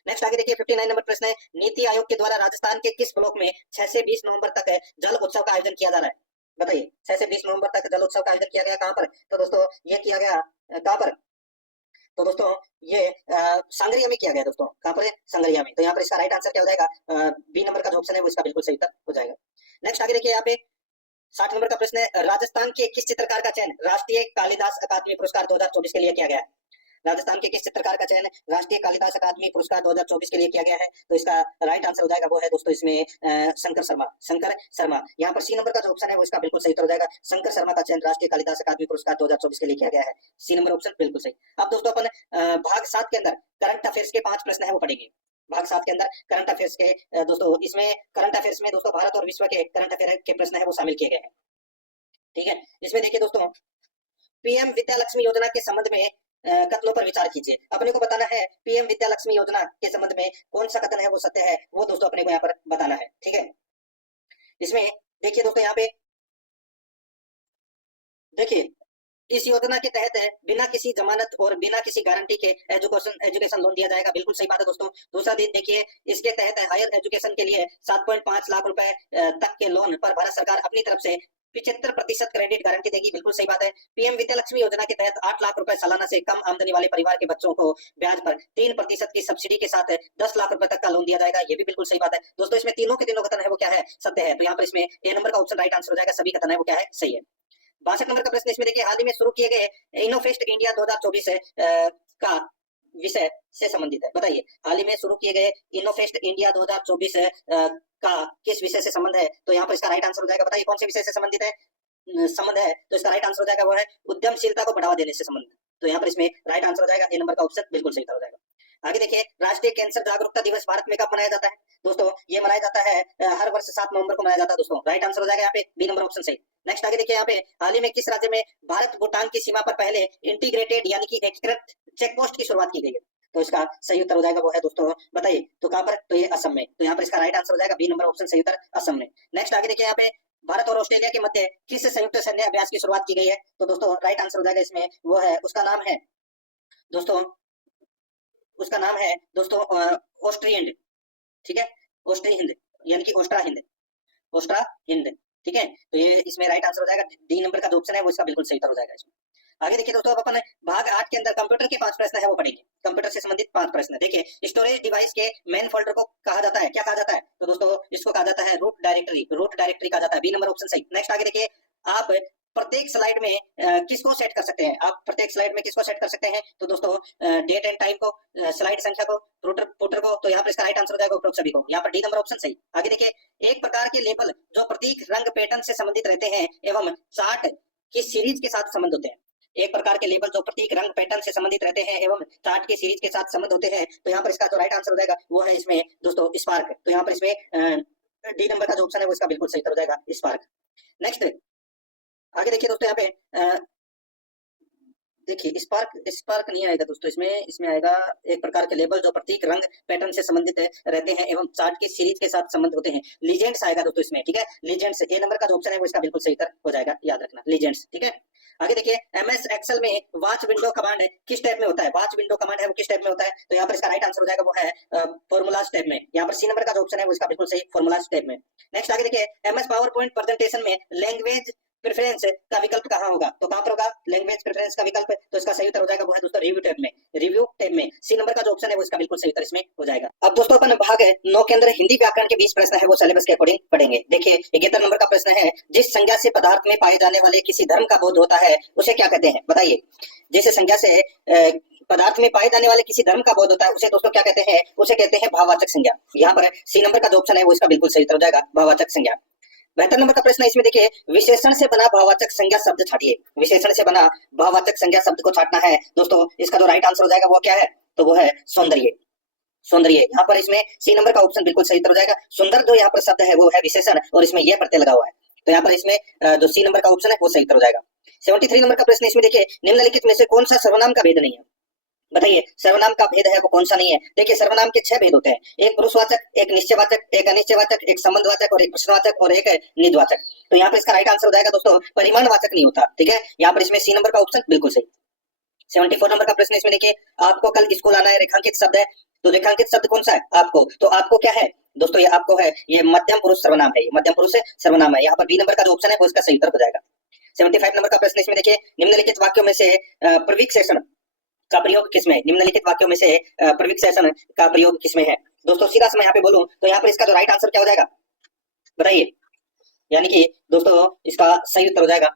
नेक्स्ट आगे देखिए 59 नंबर प्रश्न है, नीति आयोग के द्वारा राजस्थान के किस ब्लॉक में 6 से 20 नवंबर तक जल उत्सव का आयोजन किया जा रहा है? बताइए 6 से 20 नवंबर तक जल उत्सव का आयोजन किया गया कहाँ पर? तो दोस्तों ये किया गया कहाँ पर? तो दोस्तों ये सांगरिया में किया गया दोस्तों। कहाँ पर? सांगरिया में। तो यहाँ पर इसका राइट आंसर क्या हो जाएगा? बी नंबर का जो ऑप्शन है वो इसका बिल्कुल सही हो जाएगा। नेक्स्ट आगे देखिए, यहाँ पे 60 नंबर का प्रश्न है, राजस्थान के किस चित्रकार का चयन राष्ट्रीय कालिदास अकादमी पुरस्कार 2024 के लिए किया गया है? राजस्थान के किस चित्रकार का चयन राष्ट्रीय कालिदास अकादमी पुरस्कार 2024 के लिए किया गया है? तो इसका राइट आंसर हो जाएगा वो है दोस्तों इसमें शंकर शर्मा। यहाँ पर सी नंबर का जो ऑप्शन है वो इसका बिल्कुल सही हो जाएगा, शंकर शर्मा का चयन राष्ट्रीय कालिदास अकादमी पुरस्कार 2024 के लिए किया गया है। सी नंबर ऑप्शन बिल्कुल सही। अब दोस्तों अपन भाग 7 के अंदर करंट अफेयर्स के 5 प्रश्न है वो पढ़ेंगे। भाग 7 के अंदर करंट अफेयर्स के दोस्तों इसमें करंट अफेयर्स में दोस्तों भारत और विश्व के करंट अफेयर के प्रश्न है वो शामिल किए गए हैं। ठीक है, इसमें देखिए दोस्तों पीएम विद्या लक्ष्मी योजना के संबंध में कथनों पर विचार कीजिए। अपने को बताना है पीएम विद्या लक्ष्मी योजना के संबंध में कौन सा कथन है वो सत्य है, वो दोस्तों अपने को यहाँ पर बताना है। ठीक है, इसमें देखिए दोस्तों यहाँ पे देखिए, इस योजना के तहत बिना किसी जमानत और बिना किसी गारंटी के एजुकेशन लोन दिया जाएगा। बिल्कुल सही बात है दोस्तों। दूसरा देखिए, इसके तहत हायर एजुकेशन के लिए 7.5 लाख रुपए तक के लोन पर भारत सरकार अपनी तरफ से 75% क्रेडिट गारंटी देगी। बिल्कुल सही बात है। पीएम विद्या लक्ष्मी योजना के तहत 8 लाख रुपए सालाना से कम आमदनी वाले परिवार के बच्चों को ब्याज पर 3% की सब्सिडी के साथ 10 लाख रुपए तक का लोन दिया जाएगा। ये भी बिल्कुल सही बात है दोस्तों। इसमें तीनों के तीनों कथन है वो क्या है, सत्य है। तो यहाँ पर इसमें ए नंबर का ऑप्शन राइट आंसर हो जाएगा। सभी कथन है वो क्या है, सही है। 62 नंबर का प्रश्न इसमें देखिए, हाल ही में शुरू किए गए इनोफेस्ट इंडिया 2024 का विषय से संबंधित है। बताइए, हाल ही में शुरू किए गए इनोफेस्ट इंडिया 2024 का किस विषय से संबंध है? तो यहाँ पर इसका राइट आंसर हो जाएगा। बताइए कौन से विषय से संबंधित है, संबंध है? तो इसका राइट आंसर हो जाएगा वो है उद्यमशीलता को बढ़ावा देने से संबंधित। तो यहाँ पर इसमें राइट आंसर हो जाएगा ए नंबर का ऑप्शन बिल्कुल सही हो जाएगा। आगे देखिए, राष्ट्रीय कैंसर जागरूकता दिवस भारत में कब मनाया जाता है? दोस्तों ये मनाया जाता है हर वर्ष 7 नवंबर को मनाया जाता है दोस्तों। राइट आंसर हो जाएगा यहाँ पे बी नंबर ऑप्शन सही। नेक्स्ट आगे देखिए, यहाँ पे हाल ही में किस राज्य में भारत भूटान की सीमा पर पहले इंटीग्रेटेड यानी कि एकीकृत चेक पोस्ट की शुरुआत की गई है? तो इसका सही उत्तर हो जाएगा वो है दोस्तों, बताइए तो कहां पर? तो ये असम में। तो यहाँ पर इसका राइट आंसर हो जाएगा बी नंबर ऑप्शन सही उत्तर, असम में। नेक्स्ट आगे देखिए, यहाँ पे भारत और ऑस्ट्रेलिया के मध्य किस संयुक्त सैन्य अभ्यास की शुरुआत की गई है? तो दोस्तों राइट आंसर हो जाएगा इसमें वो है, उसका नाम है दोस्तों, उसका नाम है दोस्तों ऑस्ट्री हिंद। ठीक है, ऑस्ट्री हिंद यानी कि ओस्ट्रा हिंद, ओस्ट्रा हिंद। ठीक है, तो ये इसमें राइट आंसर हो जाएगा डी नंबर का जो ऑप्शन है वो इसका बिल्कुल सही उत्तर हो जाएगा इसमें। आगे देखिए दोस्तों, अब अपन भाग 8 के अंदर कंप्यूटर के 5 प्रश्न है वो पढ़ेंगे। कंप्यूटर से संबंधित 5 प्रश्न। देखिए, स्टोरेज डिवाइस के मेन फोल्डर को कहा जाता है, क्या कहा जाता है? तो दोस्तों इसको कहा जाता है रूट डायरेक्टरी, रूट डायरेक्टरी कहा जाता है। बी नंबर ऑप्शन सही। नेक्स्ट आगे देखिए, आप प्रत्येक स्लाइड में किसको सेट कर सकते हैं? आप प्रत्येक स्लाइड में किसको सेट कर सकते हैं? तो दोस्तों डेट एंड टाइम को, स्लाइड संख्या को, फुटर को। तो यहाँ पर इसका राइट आंसर हो जाएगा उपरोक्त सभी को। यहाँ पर डी नंबर ऑप्शन सही। आगे देखिए, एक प्रकार के लेबल जो प्रतीक रंग पैटर्न से संबंधित रहते हैं एवं चार्ट की सीरीज के साथ संबंध होते हैं। एक प्रकार के लेबल जो प्रतीक रंग पैटर्न से संबंधित रहते हैं एवं चार्ट की सीरीज के साथ संबंध होते हैं। तो यहाँ पर इसका जो राइट आंसर हो जाएगा वो है इसमें दोस्तों स्पार्क। तो यहाँ पर इसमें डी नंबर का जो ऑप्शन है वो इसका बिल्कुल सही हो जाएगा, स्पार्क। नेक्स्ट आगे देखिए दोस्तों, यहाँ पे देखिए स्पार्क नहीं आएगा दोस्तों, इसमें आएगा एक प्रकार के लेबल जो प्रतीक रंग पैटर्न से संबंधित रहते हैं एवं चार्ट की सीरीज के साथ संबंध होते हैं। लीजेंड्स आएगा दोस्तों इसमें। ठीक है, लीजेंड्स ए नंबर का जो ऑप्शन है वो इसका बिल्कुल सही उत्तर हो जाएगा, याद रखना लीजेंड्स। ठीक है, आगे देखिए, एमएस एक्सेल में वॉच विंडो कमांड किस टाइप में होता है? वॉच विंडो कमांड है वो किस टाइप में होता है? तो यहाँ पर इसका राइट आंसर हो जाएगा वो है फॉर्मूलाज टाइप में। यहाँ पर सी नंबर का जो ऑप्शन है वो इसका बिल्कुल सही, फॉर्मूलाज टाइप में। नेक्स्ट आगे देखिए, एमएस पावर पॉइंट प्रेजेंटेशन में लैंग्वेज प्रेफरेंस का विकल्प कहाँ होगा? तो कहाँ पर होगा लैंग्वेज प्रेफरेंस का विकल्प? तो इसका सही उत्तर हो जाएगा वो है दोस्तों रिव्यू टैब में, रिव्यू टैब में। सी नंबर का जो ऑप्शन है वो इसका बिल्कुल सही उत्तर इसमें हो जाएगा। अब दोस्तों अपन भाग 9 के अंदर हिंदी व्याकरण के 20 प्रश्न है वो सिलेबस के अकॉर्डिंग पढ़ेंगे। देखिए, 71 नंबर का प्रश्न है, जिस संज्ञा से पदार्थ में पाए जाने वाले किसी धर्म का बोध होता है उसे क्या कहते हैं? बताइए, जिस संज्ञा से पदार्थ में पाए जाने वाले किसी धर्म का बोध होता है उसे दोस्तों क्या कहते हैं? उसे कहते हैं भाववाचक संज्ञा। यहाँ पर सी नंबर का जो ऑप्शन है वो इसका बिल्कुल सही उत्तर हो जाएगा, भाववाचक संज्ञा। 72 नंबर का प्रश्न है, इसमें देखिए, विशेषण से बना भाववाचक संज्ञा शब्द छाटिए। विशेषण से बना भाववाचक संज्ञा शब्द को छाटना है दोस्तों। इसका जो राइट आंसर हो जाएगा वो क्या है? तो वो है सौंदर्य, सौंदर्य। यहाँ पर इसमें सी नंबर का ऑप्शन बिल्कुल सही उत्तर हो जाएगा। सुंदर जो यहाँ पर शब्द है वो है विशेषण और इसमें यह प्रत्यय लगा हुआ है। तो यहाँ पर इसमें जो सी नंबर का ऑप्शन है वो सही उत्तर हो जाएगा। 73 नंबर का प्रश्न, इसमें देखिए, निम्नलिखित में से कौन सा सर्वनाम का भेद नहीं है? बताइए, सर्वनाम का भेद है वो कौन सा नहीं है? देखिए, सर्वनाम के 6 भेद होते हैं, एक पुरुषवाचक, एक निश्चयवाचक, एक अनिश्चयवाचक, एक संबंधवाचक और एक प्रश्नवाचक और एक निजवाचक। तो यहाँ पर इसका राइट आंसर हो जाएगा दोस्तों परिमाणवाचक नहीं होता। ठीक है, यहाँ पर इसमें सी नंबर का ऑप्शन बिल्कुल सही। 74 नंबर का प्रश्न, इसमें देखिए, आपको कल स्कूल आना है, रेखांकित शब्द है, तो रेखांकित शब्द कौन सा है आपको? तो आपको क्या है दोस्तों? ये आपको है, ये मध्यम पुरुष सर्वनाम है, ये मध्यम पुरुष सर्वनाम है। यहाँ पर बी नंबर का जो ऑप्शन है वो इसका सही उत्तर हो जाएगा। 75 नंबर का प्रश्न, इसमें देखिए, निम्नलिखित वाक्यों में से प्रविक्षेषण का प्रयोग किसमें? निम्नलिखित वाक्यों में से प्रविक्षेषण का प्रयोग किसमें है? दोस्तों सीधा से मैं यहाँ पे बोलूं तो यहाँ पर इसका जो राइट आंसर क्या हो जाएगा बताइए? यानी कि दोस्तों इसका सही उत्तर हो जाएगा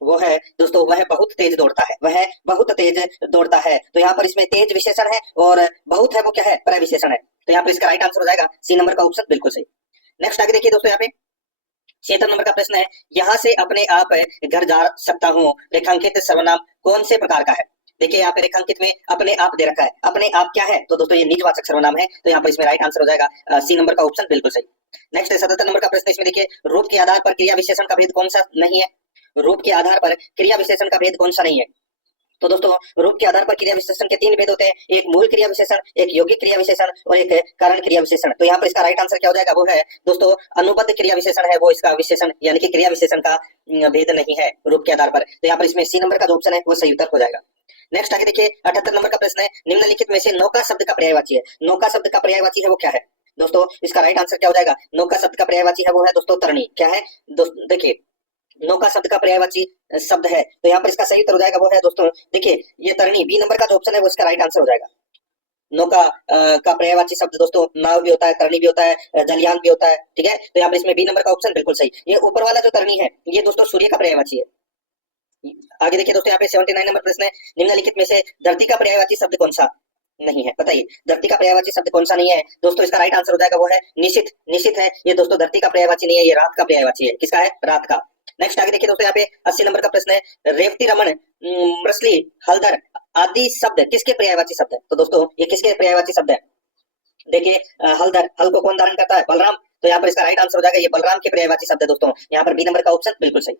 वो है दोस्तों, वह बहुत तेज दौड़ता है, वह बहुत तेज दौड़ता है। तो यहाँ पर इसमें तेज विशेषण है और बहुत है वो क्या है? प्रविशेषण है। तो यहाँ पर इसका राइट आंसर हो जाएगा सी नंबर का ऑप्शन बिल्कुल सही। नेक्स्ट आगे देखिए दोस्तों, यहाँ पे 76 नंबर का प्रश्न है, यहाँ से अपने आप घर जा सकता हूँ, रेखांकित सर्वनाम कौन से प्रकार का है? देखिए, यहाँ पे रेखांकित में अपने आप दे रखा है, अपने आप क्या है? तो दोस्तों ये निजवाचक सर्वनाम है। तो यहाँ पर इसमें राइट आंसर हो जाएगा सी नंबर का ऑप्शन बिल्कुल सही। नेक्स्ट 77 नंबर का प्रश्न, इसमें देखिए, रूप के आधार पर क्रिया विशेषण का भेद कौन सा नहीं है? रूप के आधार पर क्रिया विशेषण का भेद कौन सा नहीं है? तो दोस्तों रूप के आधार पर क्रिया विशेषण के तीन भेद होते हैं, एक मूल क्रिया विशेषण, एक यौगिक क्रिया विशेषण और एक कारण क्रिया विशेषण। तो यहाँ पर इसका राइट आंसर क्या हो जाएगा, वो है दोस्तों अनुबद्ध क्रिया विशेषण है वो इसका विशेषण यानी कि क्रिया विशेषण का भेद नहीं है रूप के आधार पर। तो यहाँ पर इसमें सी नंबर का जो ऑप्शन है वो सही उत्तर हो जाएगा। नेक्स्ट आगे देखिए 78 नंबर का प्रश्न है, निम्नलिखित में से नौका शब्द का पर्यायवाची है, नौका शब्द का पर्यायवाची है वो क्या है दोस्तों, इसका राइट आंसर क्या हो जाएगा, नौका शब्द का पर्यायवाची है वो है दोस्तों तरणी। क्या है दोस्तों, देखिए नौका शब्द का पर्यायवाची शब्द है, तो यहाँ पर इसका सही उत्तर हो जाएगा वो है दोस्तों, देखिए ये तरणी, बी नंबर का जो ऑप्शन है वो इसका राइट आंसर हो जाएगा। नौका का पर्यायवाची शब्द दोस्तों नाव भी होता है, तरणी भी होता है, जलयान भी होता है, ठीक है। तो यहाँ पर इसमें बी नंबर का ऑप्शन बिल्कुल सही। ये ऊपर वाला जो तरणी है ये दोस्तों सूर्य का पर्यायवाची है। आगे देखिए दोस्तों यहाँ पे 79 नंबर प्रश्न है, निम्नलिखित में से धरती का पर्यायवाची शब्द कौन सा नहीं है, बताइए धरती का पर्यायवाची शब्द कौन सा नहीं है दोस्तों, इसका राइट आंसर हो जाएगा वो है निशित। निशित है ये दोस्तों धरती का पर्यायवाची नहीं है, ये रात का पर्यायवाची है। किसका है, रात का। नेक्स्ट आगे देखिए दोस्तों यहाँ पे 80 नंबर का प्रश्न है, रेवती रमन, मृसली, हलदर आदि शब्द किसके पर्यायवाची शब्द है, तो दोस्तों ये किसके पर्यायवाची शब्द है, देखिए हलदर, हल को कौन धारण करता है, बलराम। तो यहाँ पर इसका राइट आंसर हो जाएगा ये बलराम के पर्यायवाची शब्द है दोस्तों, यहाँ पर बी नंबर का ऑप्शन बिल्कुल सही।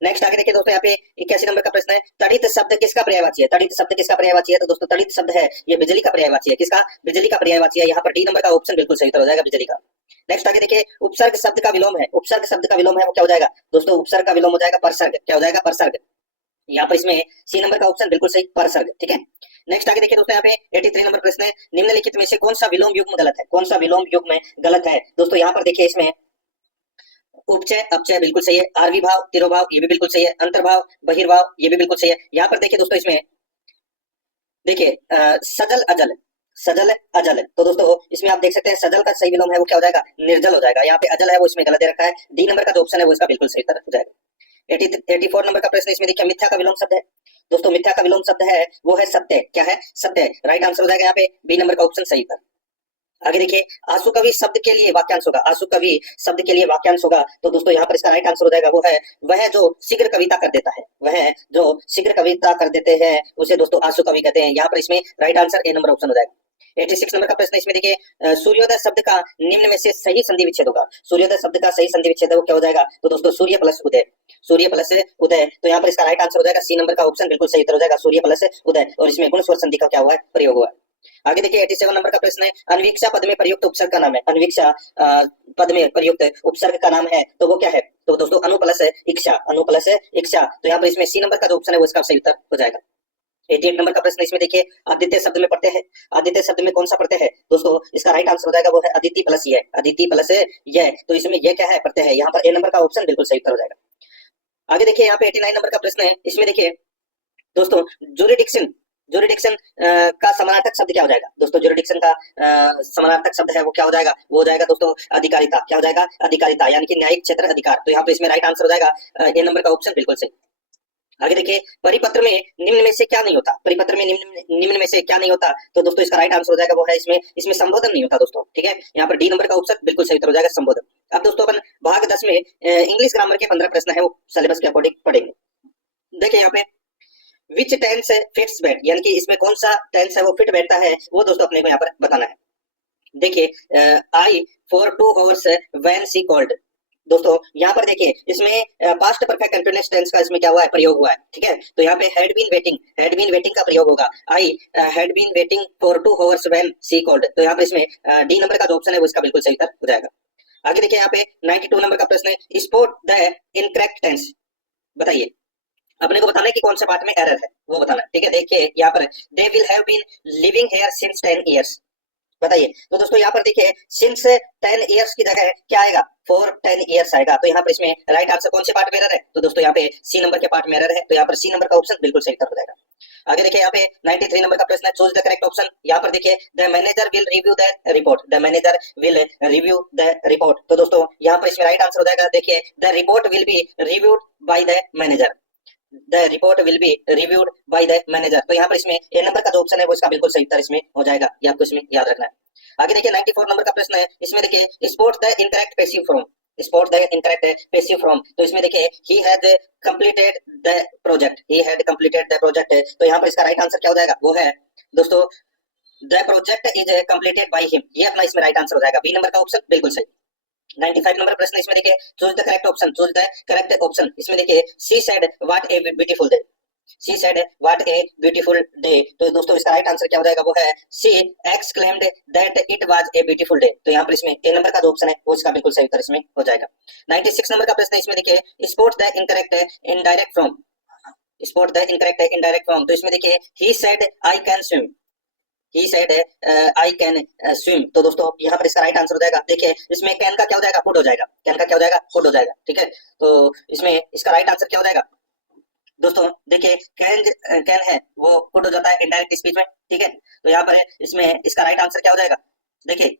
नेक्स्ट आगे देखिए दोस्तों यहाँ पे 81 नंबर का प्रश्न है, तड़ित शब्द किसका पर्यायवाची है, तड़ित शब्द किसका पर्यायवाची है, तो दोस्तों तड़ित शब्द है ये बिजली का पर्यायवाची है। किसका, बिजली का पर्यायवाची है। यहाँ पर डी नंबर का ऑप्शन बिल्कुल सही उत्तर हो जाएगा, बिजली का। नेक्स्ट आगे देखिए उपसर्ग शब्द का विलोम है, उपसर्ग शब्द का विलोम है वो क्या हो जाएगा दोस्तों, उपसर्ग का विलोम हो जाएगा परसर्ग। क्या हो जाएगा, परसर्ग। यहाँ पर इसमें सी नंबर का ऑप्शन बिल्कुल सही, परसर्ग, ठीक है। नेक्स्ट आगे देखिए दोस्तों यहाँ पे 83 नंबर प्रश्न है, निम्नलिखित में से कौन सा विलोम युग्म गलत है, कौन सा विलोम युग्म गलत है दोस्तों, यहाँ पर देखिए इसमें उपचय अपचय बिल्कुल सही है, आर्वी भाव तिरोभाव ये भी बिल्कुल सही है, अंतर्भाव बहिर्भाव ये भी बिल्कुल सही है। यहाँ पर देखिए दोस्तों इसमें देखिए सजल अजल, सजल अजल, तो दोस्तों इसमें आप देख सकते हैं सजल का सही विलोम है वो क्या हो जाएगा, निर्जल हो जाएगा। यहाँ पे अजल है वो इसमें गलत दे रखा है, डी नंबर का जो ऑप्शन है वो इसका बिल्कुल सही उत्तर हो जाएगा। 84 नंबर का प्रश्न इसमें देखिए मिथ्या का विलोम शब्द है दोस्तों, मिथ्या का विलोम शब्द है वो है सत्य। क्या है, सत्य। राइट आंसर हो जाएगा यहाँ पे बी नंबर का ऑप्शन सही था। आगे देखिए आंसू कवि शब्द के लिए वाक्यांश होगा, आंसू कवि शब्द के लिए वाक्यांश होगा, तो दोस्तों यहाँ पर इसका राइट आंसर हो जाएगा वो है वह जो शीघ्र कविता कर देता है, वह जो शीघ्र कविता कर देते हैं उसे दोस्तों आंसू कवि कहते हैं। यहाँ पर इसमें right answer A number option हो जाएगा। 86 नंबर का प्रश्न इसमें देखिए सूर्योदय शब्द का निम्न में से सही संधि विच्छेद होगा, सूर्योदय शब्द का सही संधि विच्छेद क्या हो जाएगा, तो दोस्तों सूर्य प्लस उदय, सूर्य प्लस उदय। तो यहाँ पर इसका राइट आंसर हो जाएगा सी नंबर का ऑप्शन बिल्कुल सही उत्तर हो जाएगा, सूर्य प्लस उदय। और इसमें गुण स्वर संधि का क्या हुआ है, प्रयोग हुआ है। आगे देखिए 87 नंबर का प्रश्न है, अनवीक्षा पद में प्रयुक्त उपसर्ग का नाम है, अनवीक्षा पद में प्रयुक्त उपसर्ग का नाम है तो वो क्या है, तो दोस्तों अनु प्लस इक्षा, अनु प्लस इक्षा। तो यहाँ पर इसमें सी नंबर का जो ऑप्शन है वो इसका सही उत्तर हो जाएगा। 88 नंबर का प्रश्न इसमें देखिए आदित्य शब्द में पढ़ते हैं, आदित्य शब्द में कौन सा पढ़ते हैं दोस्तों, इसका राइट आंसर हो जाएगा वो है अदिति प्लस ये, अदिति प्लस ये। तो इसमें ये क्या है, पढ़ते हैं, यहाँ पर ए नंबर का ऑप्शन बिल्कुल सही उत्तर हो जाएगा। आगे देखिए यहाँ पे 89 नंबर का प्रश्न है, इसमें देखिए दोस्तों जुरिडिक्शन, जुरिडिक्शन का समानार्थक शब्द क्या हो जाएगा दोस्तों, जुरिडिक्शन का समानार्थक शब्द है वो क्या हो जाएगा, वो हो जाएगा दोस्तों अधिकारिता। क्या हो जाएगा, अधिकारिता यानी कि न्यायिक क्षेत्र अधिकार। तो यहाँ पे इसमें राइट आंसर हो जाएगा ए नंबर का ऑप्शन बिल्कुल सही। आगे देखिए परिपत्र में निम्न में से क्या नहीं होता, परिपत्र में निम्न में से क्या नहीं होता, तो दोस्तों इसका राइट आंसर हो जाएगा वो है इसमें संबोधन नहीं होता दोस्तों, ठीक है। यहाँ पर डी नंबर का ऑप्शन बिल्कुल सही उत्तर हो जाएगा, संबोधन। अब दोस्तों अपन भाग 10 में इंग्लिश ग्रामर के 15 प्रश्न है वो सिलेबस के अकॉर्डिंग पढ़ेंगे। देखिए यहाँ पे विच टेंस फिट्स बैठ, यानी कि इसमें कौन सा टेंस है वो फिट बैठता है वो दोस्तों अपने को यहाँ पर बताना है। देखिए I for 2 hours when she called, दोस्तों यहाँ पर देखिए इसमें पास्ट परफेक्ट कंटीन्यूअस टेंस का इसमें क्या हुआ है, प्रयोग हुआ है, ठीक है। तो यहाँ पे had been waiting, had been waiting का प्रयोग होगा, I had been waiting for 2 hours when she called. तो यहाँ पर इसमें डी नंबर का जो ऑप्शन है वो इसका बिल्कुल सही उत्तर हो जाएगा। आगे देखिए यहाँ पे 92 नंबर का प्रश्न है, स्पॉट द इनकरेक्ट टेंस, बताइए अपने को बताना है कि कौन सा पार्ट में एरर है वो बताना, ठीक है। देखिए यहाँ पर they will have been living here since 10 years, बताइए। तो दोस्तों यहाँ पर देखिए सिंस 10 years की जगह क्या आएगा, फॉर 10 years आएगा। तो यहाँ पर इसमें राइट आंसर कौन से पार्ट में एरर है, तो दोस्तों यहाँ पे सी नंबर के पार्ट में एरर है, तो यहाँ पर सी नंबर का ऑप्शन बिल्कुल सही उत्तर हो जाएगा। आगे देखिए यहाँ पे 93 नंबर का प्रश्न है, चूज द करेक्ट ऑप्शन। यहाँ पर देखिए the manager will review the report, the manager will review the report. तो दोस्तों यहाँ पर इसमें राइट आंसर हो जाएगा, देखिए the report will be reviewed by the manager, the report will be reviewed by the manager. तो यहाँ पर इसमें ए नंबर का जो ऑप्शन है वो इसका बिल्कुल सही उत्तर इसमें हो जाएगा, ये आपको इसमें याद रखना है। आगे देखिए 94 नंबर का प्रश्न है, इसमें देखिए spot the incorrect passive form, spot the incorrect passive form. तो इसमें देखिए he had completed the project, he had completed the project. तो यहाँ पर इसका राइट आंसर क्या हो जाएगा, वो है दोस्तों the project is completed by him, ये अपना इसमें राइट आंसर हो जाएगा, बी नंबर का ऑप्शन बिल्कुल सही। 95 नंबर प्रश्न इसमें देखिए choose the correct option, choose the correct option. इसमें देखिए she said what A beautiful day, she said what A beautiful day. तो दोस्तों इसका राइट आंसर क्या हो जाएगा, वो है she exclaimed that it was a beautiful day. तो यहाँ पर इसमें ए नंबर का जो ऑप्शन है वो इसका बिल्कुल सही उत्तर इसमें हो जाएगा। 96 नंबर का प्रश्न है, इसमें देखिए sport the incorrect indirect from, sport the incorrect indirect from. तो इसमें देखिए he said I can swim, he said I can swim. तो दोस्तों यहाँ पर इसका राइट आंसर हो जाएगा, देखिए इसमें कैन का क्या हो जाएगा, कुड हो जाएगा, कैन का क्या हो जाएगा, कुड हो जाएगा, ठीक है। तो इसमें इसका राइट आंसर क्या हो जाएगा दोस्तों, देखिए कैन है वो कुड हो जाता है इनडायरेक्ट स्पीच में, ठीक है। तो यहाँ पर इसमें इसका राइट आंसर क्या हो जाएगा, देखिए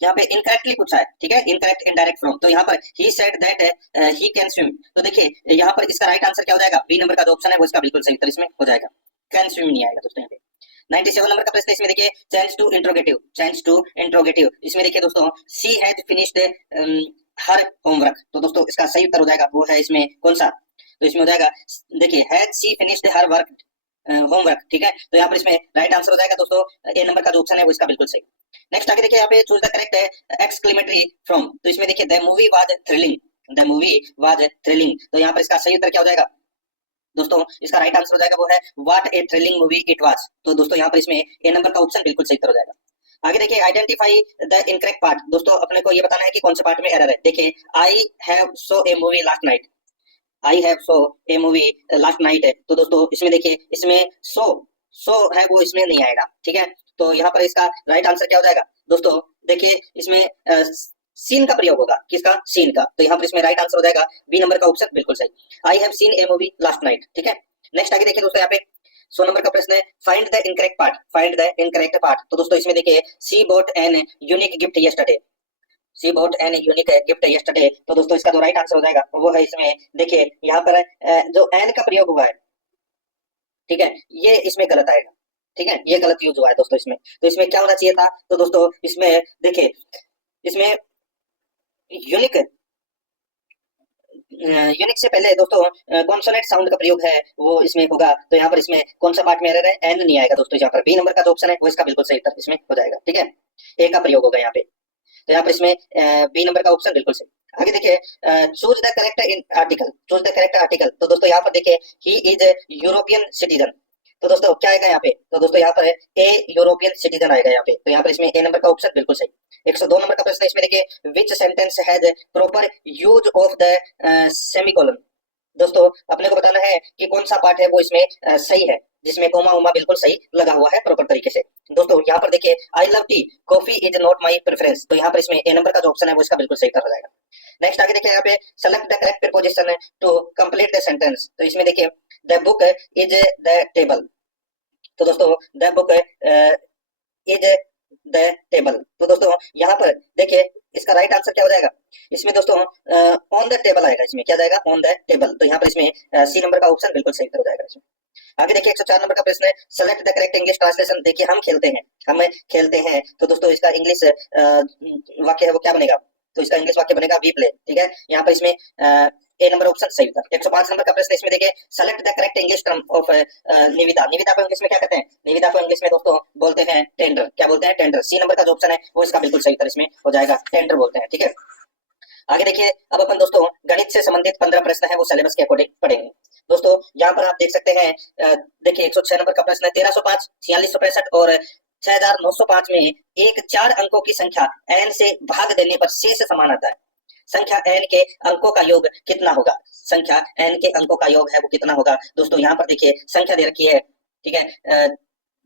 यहाँ पे इनकरेक्टली पूछा है, ठीक है, इनकरेक्ट इनडायरेक्ट फ्रॉम। तो यहाँ पर he said that he can swim. तो देखिए यहाँ पर इसका राइट आंसर क्या हो जाएगा, बी नंबर का जो ऑप्शन है वो इसका बिल्कुल सही उत्तर इसमें हो जाएगा, कैन स्विम नहीं आएगा दोस्तों यहाँ पे। 97 नंबर का प्रश्न है, इसमें देखिए change to interrogative, change to interrogative. इसमें देखिए दोस्तों she has finished her homework. तो दोस्तों इसका सही उत्तर हो जाएगा वो है इसमें कौन सा, तो इसमें हो जाएगा देखिए has she finished her work homework, ठीक है। तो यहाँ पर इसमें राइट आंसर हो जाएगा दोस्तों ए नंबर का जो ऑप्शन है वो इसका बिल्कुल सही। नेक्स्ट आगे देखिए यहाँ पे choose the correct exclamatory from. तो इसमें देखिए the movie was thrilling, the movie was thrilling. तो यहाँ पर इसका सही उत्तर क्या हो जाएगा दोस्तों, इसका राइट आंसर हो जाएगा वो है what A thrilling movie it was. तो दोस्तों यहाँ पर इसमें ए नंबर का ऑप्शन बिल्कुल सही उत्तर हो जाएगा। आगे देखिए आइडेंटिफाई द इनकरेक्ट पार्ट। दोस्तों अपने को ये बताना है कि कौन से पार्ट में एरर है। देखिए I have so A movie last night, I have so A movie last night है। तो दोस्तों इसमें देखिए इसमें सो है वो इसमें नहीं आएगा, ठीक है। तो यहाँ पर इसका राइट आंसर क्या हो जाएगा दोस्तों, देखिए इसमें सीन का प्रयोग होगा, किसका, सीन का। तो यहाँ पर इसमें राइट आंसर हो जाएगा बी नंबर का ऑप्शन बिल्कुल सही, I have seen A movie last night, ठीक है। नेक्स्ट आगे देखिए दोस्तों यहाँ पे 100 नंबर का प्रश्न है find the incorrect part, find the incorrect part. तो दोस्तों इसमें देखिए she bought an unique gift yesterday, she bought an unique gift yesterday. तो दोस्तों इसका जो राइट आंसर हो जाएगा वो है इसमें देखिए यहाँ पर जो एन का प्रयोग हुआ है, ठीक है, ये इसमें गलत आएगा, ठीक है, ये गलत यूज हुआ है दोस्तों इसमें। तो इसमें क्या होना चाहिए था, तो दोस्तों इसमें देखिए इसमें यूनिक, यूनिक से पहले दोस्तों कॉन्सोनेंट साउंड का प्रयोग है वो इसमें होगा। तो यहाँ पर इसमें कौन सा पार्ट में एरर है, एन नहीं आएगा दोस्तों। यहाँ पर बी नंबर का जो ऑप्शन है वो इसका बिल्कुल सही उत्तर इसमें हो जाएगा, ठीक है, ए का प्रयोग होगा यहाँ पे। तो यहाँ पर इसमें बी नंबर का ऑप्शन बिल्कुल सही। आगे देखिए choose the correct in article, choose the correct article. तो दोस्तों यहाँ पर देखिए ही इज यूरोपियन सिटीजन। तो दोस्तों क्या आएगा यहाँ पे, तो दोस्तों यहाँ पर ए यूरोपियन सिटीजन आएगा यहाँ पे। तो यहाँ पर इसमें ए नंबर का ऑप्शन बिल्कुल सही। 102 नंबर का प्रश्न है, इसमें देखिए विच sentence has proper use of the semicolon. दोस्तों अपने को बताना है कि कौन सा पार्ट है वो इसमें सही है, जिसमें कोमा उमा बिल्कुल सही लगा हुआ है प्रॉपर तरीके से। दोस्तों यहाँ पर देखिए I love T, coffee is not my preference. तो यहाँ पर इसमें ए नंबर का जो ऑप्शन है वो इसका बिल्कुल सही कर जाएगा। नेक्स्ट आगे देखिए यहाँ पे select the correct preposition to complete the sentence. तो इसमें देखिए the book is the table. तो दोस्तों the book is the table. तो दोस्तों यहाँ पर देखिए इसका राइट आंसर क्या हो जाएगा, इसमें दोस्तों ऑन द टेबल आएगा, इसमें क्या जाएगा, ऑन द टेबल। तो यहाँ पर इसमें सी नंबर का ऑप्शन बिल्कुल सही हो जाएगा इसमें। आगे देखिए 104 नंबर का प्रश्न है select the correct English translation. देखिए हम खेलते हैं, हम खेलते हैं। तो दोस्तों इसका इंग्लिश वाक्य है वो क्या बनेगा, तो इसका इंग्लिश वाक्य बनेगा वी प्ले, ठीक है। यहाँ पर इसमें ए नंबर ऑप्शन सही था। 105 नंबर का प्रश्न, इसमें देखिए select the correct English term of निविदा। निविदा को इंग्लिश में क्या कहते हैं, निविदा को इंग्लिश में दोस्तों बोलते हैं टेंडर। क्या बोलते हैं, टेंडर। सी नंबर का जो ऑप्शन है वो इसका बिल्कुल सही उत्तर इसमें हो जाएगा, टेंडर बोलते हैं, ठीक है। आगे देखिए अब अपन दोस्तों गणित से संबंधित 15 प्रश्न है वो सिलेबस के अकॉर्डिंग पढ़ेंगे। दोस्तों यहाँ पर आप देख सकते हैं देखिए 106 नंबर का प्रश्न है 1305, 4665 और 6905 में एक 4 अंकों की संख्या n से भाग देने पर शेष समान आता है। संख्या n के अंकों का योग कितना होगा, संख्या n के अंकों का योग है वो कितना होगा। दोस्तों यहाँ पर देखिए संख्या दे रखी है, ठीक है,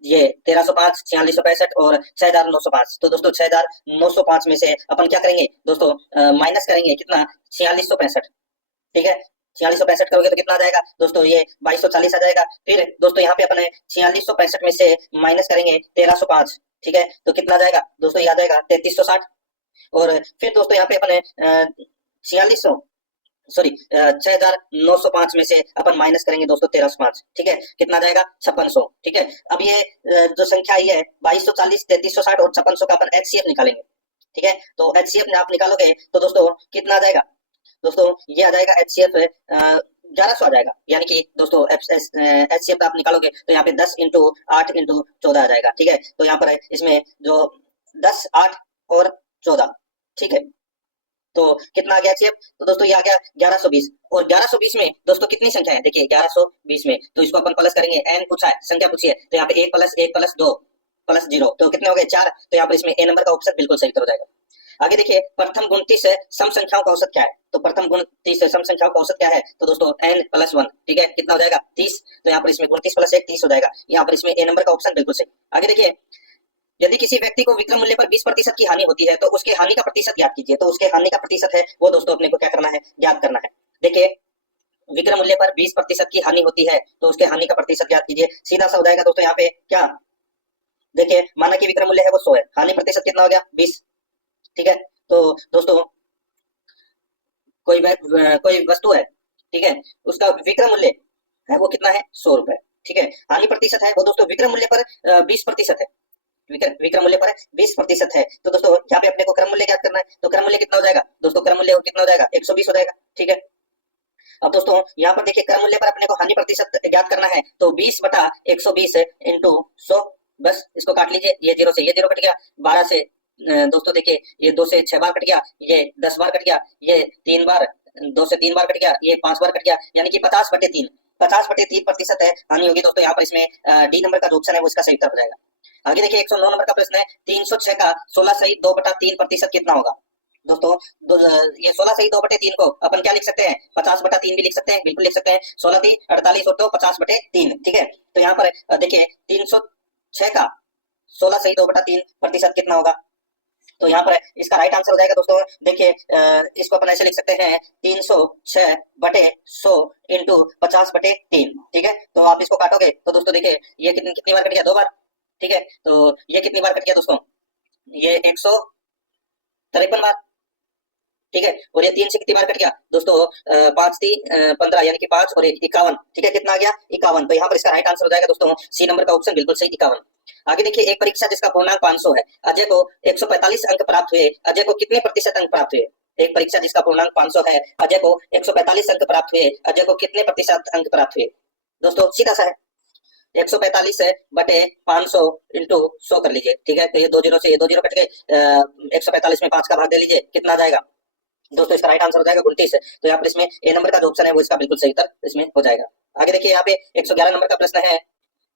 ये 1305, 4665 और 6905। तो दोस्तों 6905 में से अपन क्या करेंगे दोस्तों, माइनस करेंगे कितना, 4665, ठीक है। 4665 करोगे तो कितना आ जाएगा दोस्तों, ये 2240 आ जाएगा। फिर दोस्तों यहाँ पे अपन 4665 में से माइनस करेंगे 1305, ठीक है, तो कितना आ जाएगा दोस्तों, ये आ जाएगा 3360। और फिर दोस्तों यहाँ पे अपन 6905 में से अपन माइनस करेंगे दोस्तों 1305, ठीक है, कितना जाएगा 5600, ठीक है। अब ये जो संख्या आई है 2240, 3360 और 5600 का अपन एचसीएफ निकालेंगे, ठीक है। तो एचसीएफ आप निकालोगे तो दोस्तों कितना आ जाएगा दोस्तों, ये आ जाएगा एचसीएफ 1100 आ जाएगा। यानी कि दोस्तों एचसीएफ आप निकालोगे तो यहाँ पे 10 इंटू 8 इंटू 14 आ जाएगा, ठीक है। तो यहाँ पर इसमें जो 10, 8 और 14, ठीक है। तो कितना आ गया एचसीएफ? तो दोस्तों ये आ गया 1120। और 1120 में दोस्तों कितनी संख्या है? देखिए 1120 में तो इसको अपन प्लस करेंगे, एन पूछा है, संख्या पूछी है, तो यहाँ पे 1+1+2+0 तो कितने हो गए 4। तो यहाँ पर इसमें ए नंबर का ऑप्शन बिल्कुल सही उत्तर हो जाएगा। आगे देखिए प्रथम गुणती से सम संख्याओं का औसत क्या है? तो प्रथम गुणती से सम संख्याओं का औसत क्या है? तो दोस्तों n+1, ठीक है, कितना हो जाएगा 30। तो यहाँ पर इसमें 29+1 30 हो जाएगा। यहाँ पर इसमें ए नंबर का ऑप्शन बिल्कुल सही। आगे देखिए यदि किसी व्यक्ति को विक्रम मूल्य पर 20% की हानि होती है तो उसके हानि का प्रतिशत ज्ञात कीजिए। तो उसके हानि का प्रतिशत है वो दोस्तों अपने को क्या करना है? ज्ञात करना है। देखिए विक्रम मूल्य पर 20% की हानि होती है तो उसके हानि का प्रतिशत ज्ञात कीजिए। सीधा सा हो जाएगा दोस्तों यहाँ पे क्या, देखिए माना कि विक्रम मूल्य है वो 100 है, हानि प्रतिशत कितना हो गया 20, ठीक है। तो दोस्तों कोई वस्तु है, ठीक है, उसका विक्रम मूल्य है वो कितना है 100 रुपए, ठीक है। हानि प्रतिशत है वो दोस्तों विक्रम मूल्य पर 20% है, विक्रम मूल्य पर 20% है। तो दोस्तों यहाँ पे अपने को क्रम मूल्य ज्ञात करना है। तो क्रम मूल्य कितना हो जाएगा दोस्तों? क्रम मूल्य कितना हो जाएगा 120 हो जाएगा, ठीक है। अब दोस्तों यहाँ पर देखिए क्रम मूल्य पर अपने को हानि प्रतिशत ज्ञात करना है। तो 20/120 इंटू 100, बस इसको काट लीजिए, ये 0 से ये 0 कट गया, 12 से दोस्तों देखिए ये 2 से 6 बार कट गया, ये 10 बार कट गया, ये 3 बार, 2 से 3 बार कट गया, ये 5 बार कट गया, यानी कि 50/3, 50/3% है हानि होगी दोस्तों। यहाँ पर इसमें डी नंबर का जो ऑप्शन है वो इसका सही उत्तर हो जाएगा। आगे देखिए 109 नंबर का प्रश्न है, 306 का 16 सही 2/3% कितना होगा? दोस्तों ये 16 सही 2/3 को अपन क्या लिख सकते हैं? 50/3 भी लिख सकते हैं, बिल्कुल लिख सकते हैं। 16 3 48 और 2 50/3, ठीक है। तो यहाँ पर देखिए 306 का 16 सही 2/3% कितना होगा? तो यहाँ पर इसका राइट आंसर हो जाएगा दोस्तों, देखिए इसको अपन ऐसे लिख सकते हैं 306/100 इंटू 50/3, ठीक है। तो आप इसको काटोगे तो दोस्तों देखिए ये कितनी बार कट गया? 2 बार, ठीक है। तो ये कितनी बार कट गया दोस्तों? ये 153 बार, ठीक है। और ये 3 से कितनी बार कट गया दोस्तों? 5 3 15 यानी कि 5 और 1 51, ठीक है। कितना आ गया? 51। तो यहाँ पर इसका राइट आंसर हो जाएगा दोस्तों सी नंबर का ऑप्शन बिल्कुल सही 51। आगे देखिए एक परीक्षा जिसका पूर्णांक 500 है, अजय को 145 अंक प्राप्त हुए, अजय को कितने प्रतिशत अंक प्राप्त हुए? एक परीक्षा जिसका पूर्णांक 500 है, अजय को 145 अंक प्राप्त हुए, अजय को कितने प्रतिशत अंक प्राप्त हुए? दोस्तों सीधा सा है, 145/500 इंटू 100 कर लीजिए, ठीक है। तो ये 2 0 से ये 2 0 कट गए, 145 में 5 का भाग दे लीजिए, कितना आ जाएगा दोस्तों? इसका राइट आंसर हो जाएगा 29। तो यहाँ पर इसमें ए नंबर का जो ऑप्शन है वो इसका बिल्कुल सही उत्तर इसमें हो जाएगा। आगे देखिए यहाँ पे 111 नंबर का प्रश्न है,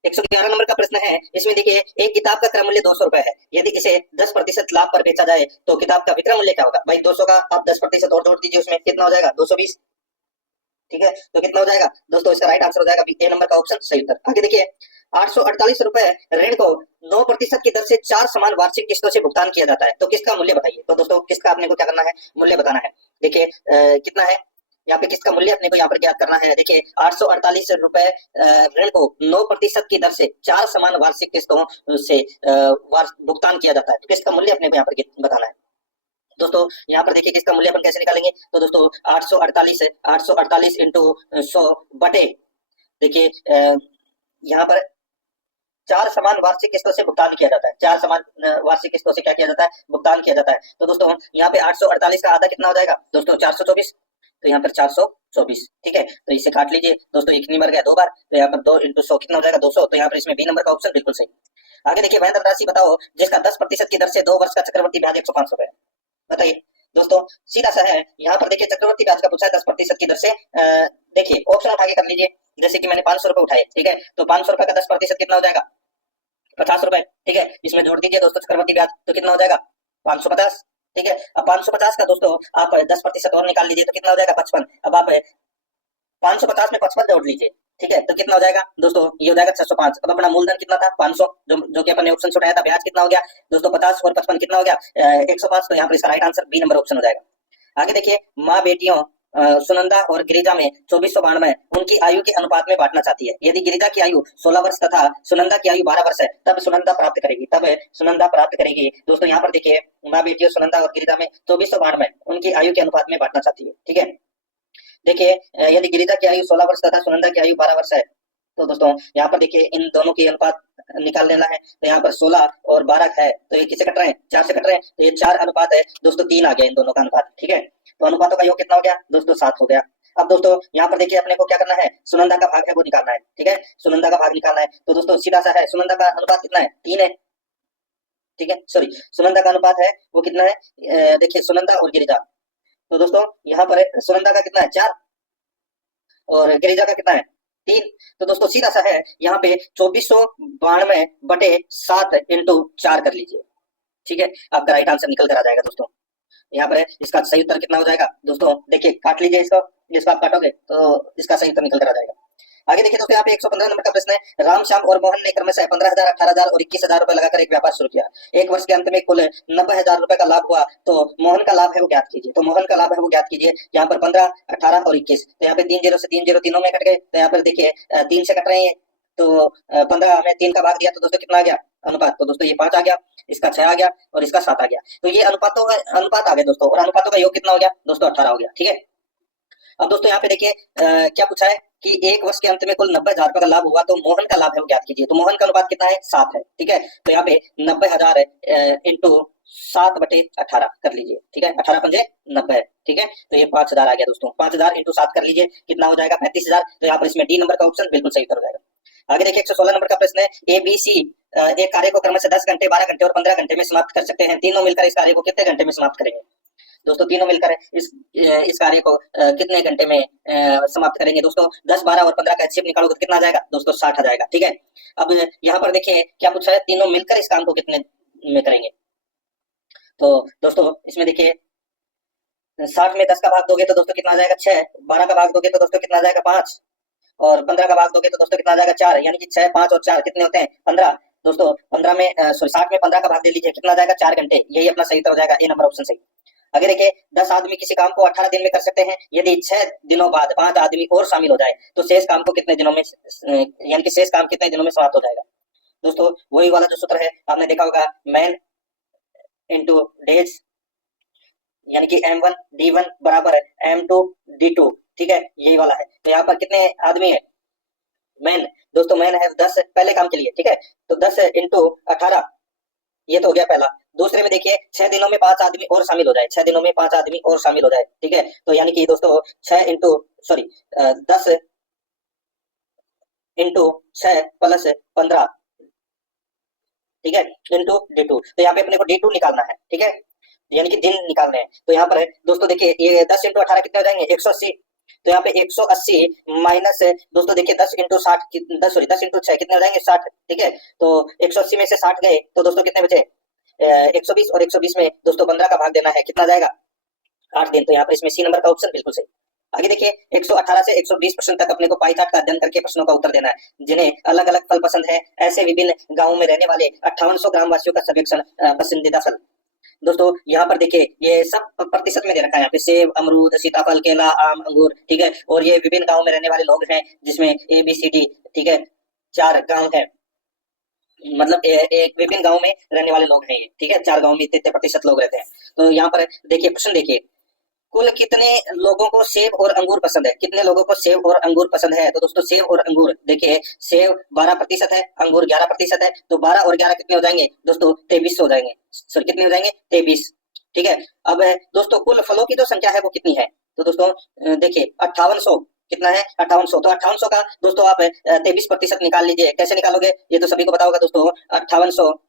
111 नंबर का प्रश्न है, इसमें देखिए एक किताब का क्रम मूल्य 200 रुपए है, यदि इसे 10% लाभ पर बेचा जाए तो किताब का विक्रय मूल्य क्या होगा? भाई 200 का आप 10% और जोड़ दीजिए, उसमें कितना हो जाएगा? 220, ठीक है। तो कितना हो जाएगा दोस्तों? इसका राइट आंसर हो जाएगा ए नंबर का ऑप्शन सही उत्तर। आगे देखिए 848 रुपए ऋण को 9% की दर से 4 समान वार्षिक किस्तों से भुगतान किया जाता है, तो किसका मूल्य बताइए? तो दोस्तों किसका अपने को क्या करना है? मूल्य बताना है। देखिए कितना है यहाँ पे, किसका मूल्य अपने को यहाँ पर ज्ञात करना है। देखिए 848 रुपए ऋण को 9% की दर से 4 समान वार्षिक किस्तों से भुगतान किया जाता है, तो किसका मूल्य अपने को यहाँ पर बताना है। दोस्तों यहाँ पर देखिए किसका मूल्य अपन कैसे निकालेंगे? तो दोस्तों 848 इंटू 100 बटे, देखिए यहाँ पर 4 समान वार्षिक किस्तों से भुगतान किया जाता है, 4 समान वार्षिक किस्तों से क्या किया जाता है? भुगतान किया जाता है। तो दोस्तों यहाँ पे 848 का आधा कितना हो जाएगा दोस्तों? 424। तो यहाँ पर 424, ठीक है। तो इसे काट लीजिए दोस्तों, एक नहीं मर गया 2 बार, तो यहाँ पर 2 इंटू 100 कितना हो जाएगा? 200। तो यहाँ पर इसमें बी नंबर का ऑप्शन बिल्कुल सही। आगे देखिए वह धनराशि बताओ जिसका 10% की दर से 2 वर्ष का चक्रवर्ती ब्याज 105 रुपए, बताइए। दोस्तों सीधा सा है, यहाँ पर देखिए चक्रवर्ती ब्याज का पूछा है 10% की दर से। देखिए ऑप्शन उठा के कर लीजिए, जैसे कि मैंने 500 रुपए उठाए, ठीक है। तो 500 रुपए का 10% कितना हो जाएगा? 50 रुपए, ठीक है। इसमें जोड़ दीजिए दोस्तों चक्रवर्ती ब्याज, तो कितना हो जाएगा? 550, ठीक है। अब 550 का दोस्तों आप 10% और निकाल लीजिए, तो कितना हो जाएगा? 55। अब आप 550 में 55 जोड़ लीजिए, ठीक है। तो कितना हो जाएगा दोस्तों? ये हो जाएगा 605। अब अपना मूलधन कितना था? 500, जो कि अपन ने ऑप्शन से उठाया था। ब्याज कितना हो गया दोस्तों? 50 और 55 कितना हो गया? 105। तो यहाँ पर इसका right answer B number option हो जाएगा। आगे देखिए माँ बेटियों सुनंदा और गिरिजा में 2492 उनकी आयु के अनुपात में बांटना चाहती है। यदि गिरिजा की आयु 16 वर्ष तथा सुनंदा की आयु 12 वर्ष है, तब सुनंदा प्राप्त करेगी। दोस्तों यहाँ पर देखिए माँ बेटियों सुनंदा और गिरिजा में 2492 उनकी आयु के अनुपात में बांटना चाहती है, ठीक है। देखिए यदि गिरिजा की आयु 16 वर्ष तथा सुनंदा की आयु 12 वर्ष है, तो दोस्तों यहाँ पर देखिए इन दोनों की अनुपात निकाल लेना है। तो यहाँ पर 16 और 12 है, तो ये किसे कट रहे हैं? 4 से कट रहे हैं, तो ये 4 अनुपात है दोस्तों, 3 आ गया इन दोनों का अनुपात, ठीक है। तो अनुपातों का योग कितना हो गया दोस्तों? 7 हो गया। अब दोस्तों यहाँ पर देखिए अपने को क्या करना है? सुनंदा का भाग है वो निकालना है, ठीक है। सुनंदा का भाग निकालना है, तो दोस्तों सीधा सा है, सुनंदा का अनुपात कितना है? 3 है, ठीक है। सॉरी, सुनंदा का अनुपात है वो कितना है? देखिए सुनंदा और गिरिजा, तो दोस्तों यहाँ पर सुनंदा का कितना है 4 और गिरिजा का कितना है 3। तो दोस्तों सीधा सा है यहाँ पे 2492/7 इंटू 4 कर लीजिए। ठीक है, आपका राइट आंसर निकल कर आ जाएगा दोस्तों। यहाँ पर इसका सही उत्तर कितना हो जाएगा दोस्तों, देखिए काट लीजिए इसको, जिसको आप काटोगे तो इसका सही उत्तर निकल कर आ जाएगा। आगे देखिए दोस्तों, यहाँ पे 115 नंबर का प्रश्न है। राम, श्याम और मोहन ने क्रमशः 15,000, 18,000 और 21,000 रुपए लगाकर एक व्यापार शुरू किया। एक वर्ष के अंत में कुल 90,000 रुपए का लाभ हुआ, तो मोहन का लाभ है वो ज्ञात कीजिए। तो मोहन का लाभ है वो ज्ञात कीजिए। यहाँ पर 15, 18 और 21, तो यहाँ पे 3 0 से 3 0 तीनों में कट गए। तो यहाँ पर देखिए 3 से कट रहे हैं, तो 15 में 3 का भाग दिया तो दोस्तों कितना आ गया अनुपात, तो दोस्तों ये 5 आ गया, इसका 6 आ गया और इसका 7 आ गया। तो ये अनुपात आ गए दोस्तों, और अनुपातों का योग कितना हो गया दोस्तों 18 हो गया। ठीक है, अब दोस्तों यहाँ पे देखिए क्या पूछा है कि एक वर्ष के अंत में कुल 90,000 रुपए का लाभ हुआ, तो मोहन का लाभ है वो ज्ञात कीजिए। तो मोहन का अनुपात कितना है 7 है। ठीक है, तो यहाँ पे 90,000 इंटू 7/18 कर लीजिए। ठीक है, 18 पंजे 90। ठीक है, तो ये 5,000 आ गया दोस्तों। 5,000 इंटू 7 कर लीजिए, कितना हो जाएगा 35,000। तो यहाँ पर इसमें डी नंबर का ऑप्शन बिल्कुल सही हो जाएगा। आगे देखिए 116 नंबर का प्रश्न है। ABC एक कार्य को क्रमशः 10 घंटे, 12 घंटे और 15 घंटे में समाप्त कर सकते हैं। तीनों मिलकर इस कार्य को कितने घंटे में समाप्त करेंगे दोस्तों? तीनों मिलकर इस कार्य को कितने घंटे में समाप्त करेंगे दोस्तों? 10, 12 और 15 का HCF निकालोगे तो कितना आ जाएगा दोस्तों? 60 आ जाएगा। ठीक है, अब यहाँ पर देखिए क्या पूछा है, तीनों मिलकर इस काम को कितने में करेंगे। तो दोस्तों इसमें देखिए 60 में 10 का भाग दोगे तो दोस्तों कितना आ जाएगा 6, 12 का भाग दोगे तो दोस्तों कितना आ जाएगा 5 और 15 का भाग दोगे तो दोस्तों कितना आ जाएगा 4, यानी कि 6, 5 और 4 कितने होते हैं 15। दोस्तों 15 में 60 में 15 का भाग दे लीजिए, कितना आ जाएगा 4 घंटे। यही अपना सही उत्तर हो जाएगा, ए नंबर ऑप्शन सही। आगे देखिए 10 आदमी किसी काम को 18 दिन में कर सकते हैं। यदि 6 दिनों बाद 5 आदमी और शामिल हो जाए तो शेष काम को कितने दिनों में, यानी कि शेष काम कितने दिनों में समाप्त हो जाएगा दोस्तों? वही वाला जो सूत्र है आपने देखा होगा, मैन इंटू डेज, यानी कि M1 D1 बराबर है M2 D2। ठीक है, यही वाला है। तो यहाँ पर कितने आदमी है मैन, दोस्तों मैन है 10 पहले काम के लिए। ठीक है, तो 10 इंटू 18 ये तो हो गया पहला। दूसरे में देखिए 6 दिनों में 5 आदमी और शामिल हो जाए, 6 दिनों में 5 आदमी और शामिल हो जाए। ठीक है, तो यानी कि दोस्तों 10 इंटू 6 प्लस 15, ठीक है, इंटू D2। तो यहाँ पे अपने को D2 निकालना है। ठीक है, यानी कि दिन निकालने हैं। तो यहाँ पर है दोस्तों देखिए ये 10 इंटू 18 कितने हो जाएंगे 180। तो यहाँ पे 180 माइनस दोस्तों देखिए 10 इंटू 10 इंटू 6 कितने हो जाएंगे 60। ठीक है, तो 180 में से 60 गए तो दोस्तों कितने बचे 120, और 120 में दोस्तों 15 का भाग देना है, कितना जाएगा 8 दिन। तो यहाँ पर इसमें सी नंबर का ऑप्शन बिल्कुल सही। आगे देखिए 118 से 120 प्रश्न तक अपने को पाई चार्ट का अध्ययन करके प्रश्नों का उत्तर देना है। जिन्हें अलग अलग फल पसंद है, ऐसे विभिन्न गाँवों में रहने वाले 5800 ग्रामवासियों का सर्वेक्षण पसंदीदा फल। दोस्तों यहाँ पर देखिए ये सब प्रतिशत में दे रखा है, यहाँ पे सेब, अमरूद, सीताफल, केला, आम, अंगूर। ठीक है, और ये विभिन्न गांव में रहने वाले लोग हैं, जिसमें ABCD, ठीक है 4 गांव है, मतलब एक विभिन्न गांव में रहने वाले लोग हैं ये। ठीक है, 4 गांव में इतने प्रतिशत लोग रहते हैं। तो यहाँ पर देखिए प्रश्न देखिए, कुल कितने लोगों को सेब और अंगूर पसंद है, कितने लोगों को सेब और अंगूर पसंद है। तो दोस्तों सेब और अंगूर देखिए, सेब 12% है, अंगूर 11% है। तो 12 और 11 कितने हो जाएंगे दोस्तों 23 हो जाएंगे, सर कितने हो जाएंगे 23। ठीक है, अब दोस्तों कुल फलों की जो संख्या है वो कितनी है, तो दोस्तों देखिए 5800 कितना है 5800। तो 5800 का दोस्तों आप 23% निकाल लीजिए। कैसे निकालोगे ये तो सभी को पता होगा दोस्तों, 5800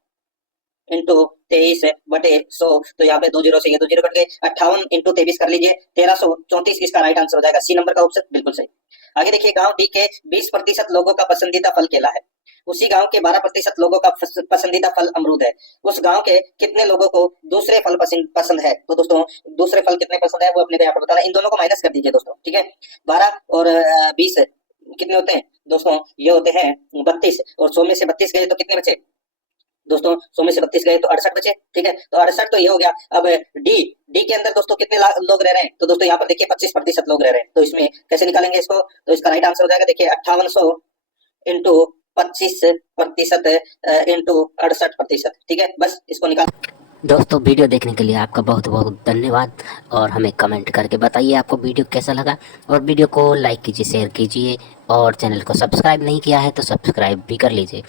इंटू 23/100। तो यहाँ पे 2 जीरो से ये 2 जीरो कट गए, 58 इंटू 23 कर लीजिए, 1334 इसका राइट आंसर हो जाएगा, सी नंबर का ऑप्शन बिल्कुल सही। आगे देखिए गांव डी के 20% लोगों का पसंदीदा फल केला है, उसी गांव के 12% लोगों का पसंदीदा फल अमरूद है। उस गांव के कितने लोगों को दूसरे फल पसंद है। तो दोस्तों दूसरे फल कितने पसंद है वो अपने को यहाँ पर बताना है। इन दोनों को माइनस कर दीजिए दोस्तों। ठीक है, 12 और 20 कितने होते हैं दोस्तों, ये होते हैं 32, और 100 में से 32 गए तो कितने बचे दोस्तों, 100 में से 32 गए तो 68 बचे। ठीक है, तो 68 तो ये हो गया। अब डी के अंदर दोस्तों कितने लोग रह रहे हैं, तो दोस्तों यहाँ पर देखिए 25% लोग रह रहे हैं। तो इसमें कैसे निकालेंगे इसको, तो इसका राइट आंसर हो जाएगा देखिए 5800 इंटू 25% इंटू 68%। ठीक है, बस इसको निकाल। दोस्तों वीडियो देखने के लिए आपका बहुत बहुत धन्यवाद, और हमें कमेंट करके बताइए आपको वीडियो कैसा लगा, और वीडियो को लाइक कीजिए, शेयर कीजिए, और चैनल को सब्सक्राइब नहीं किया है तो सब्सक्राइब भी कर लीजिए।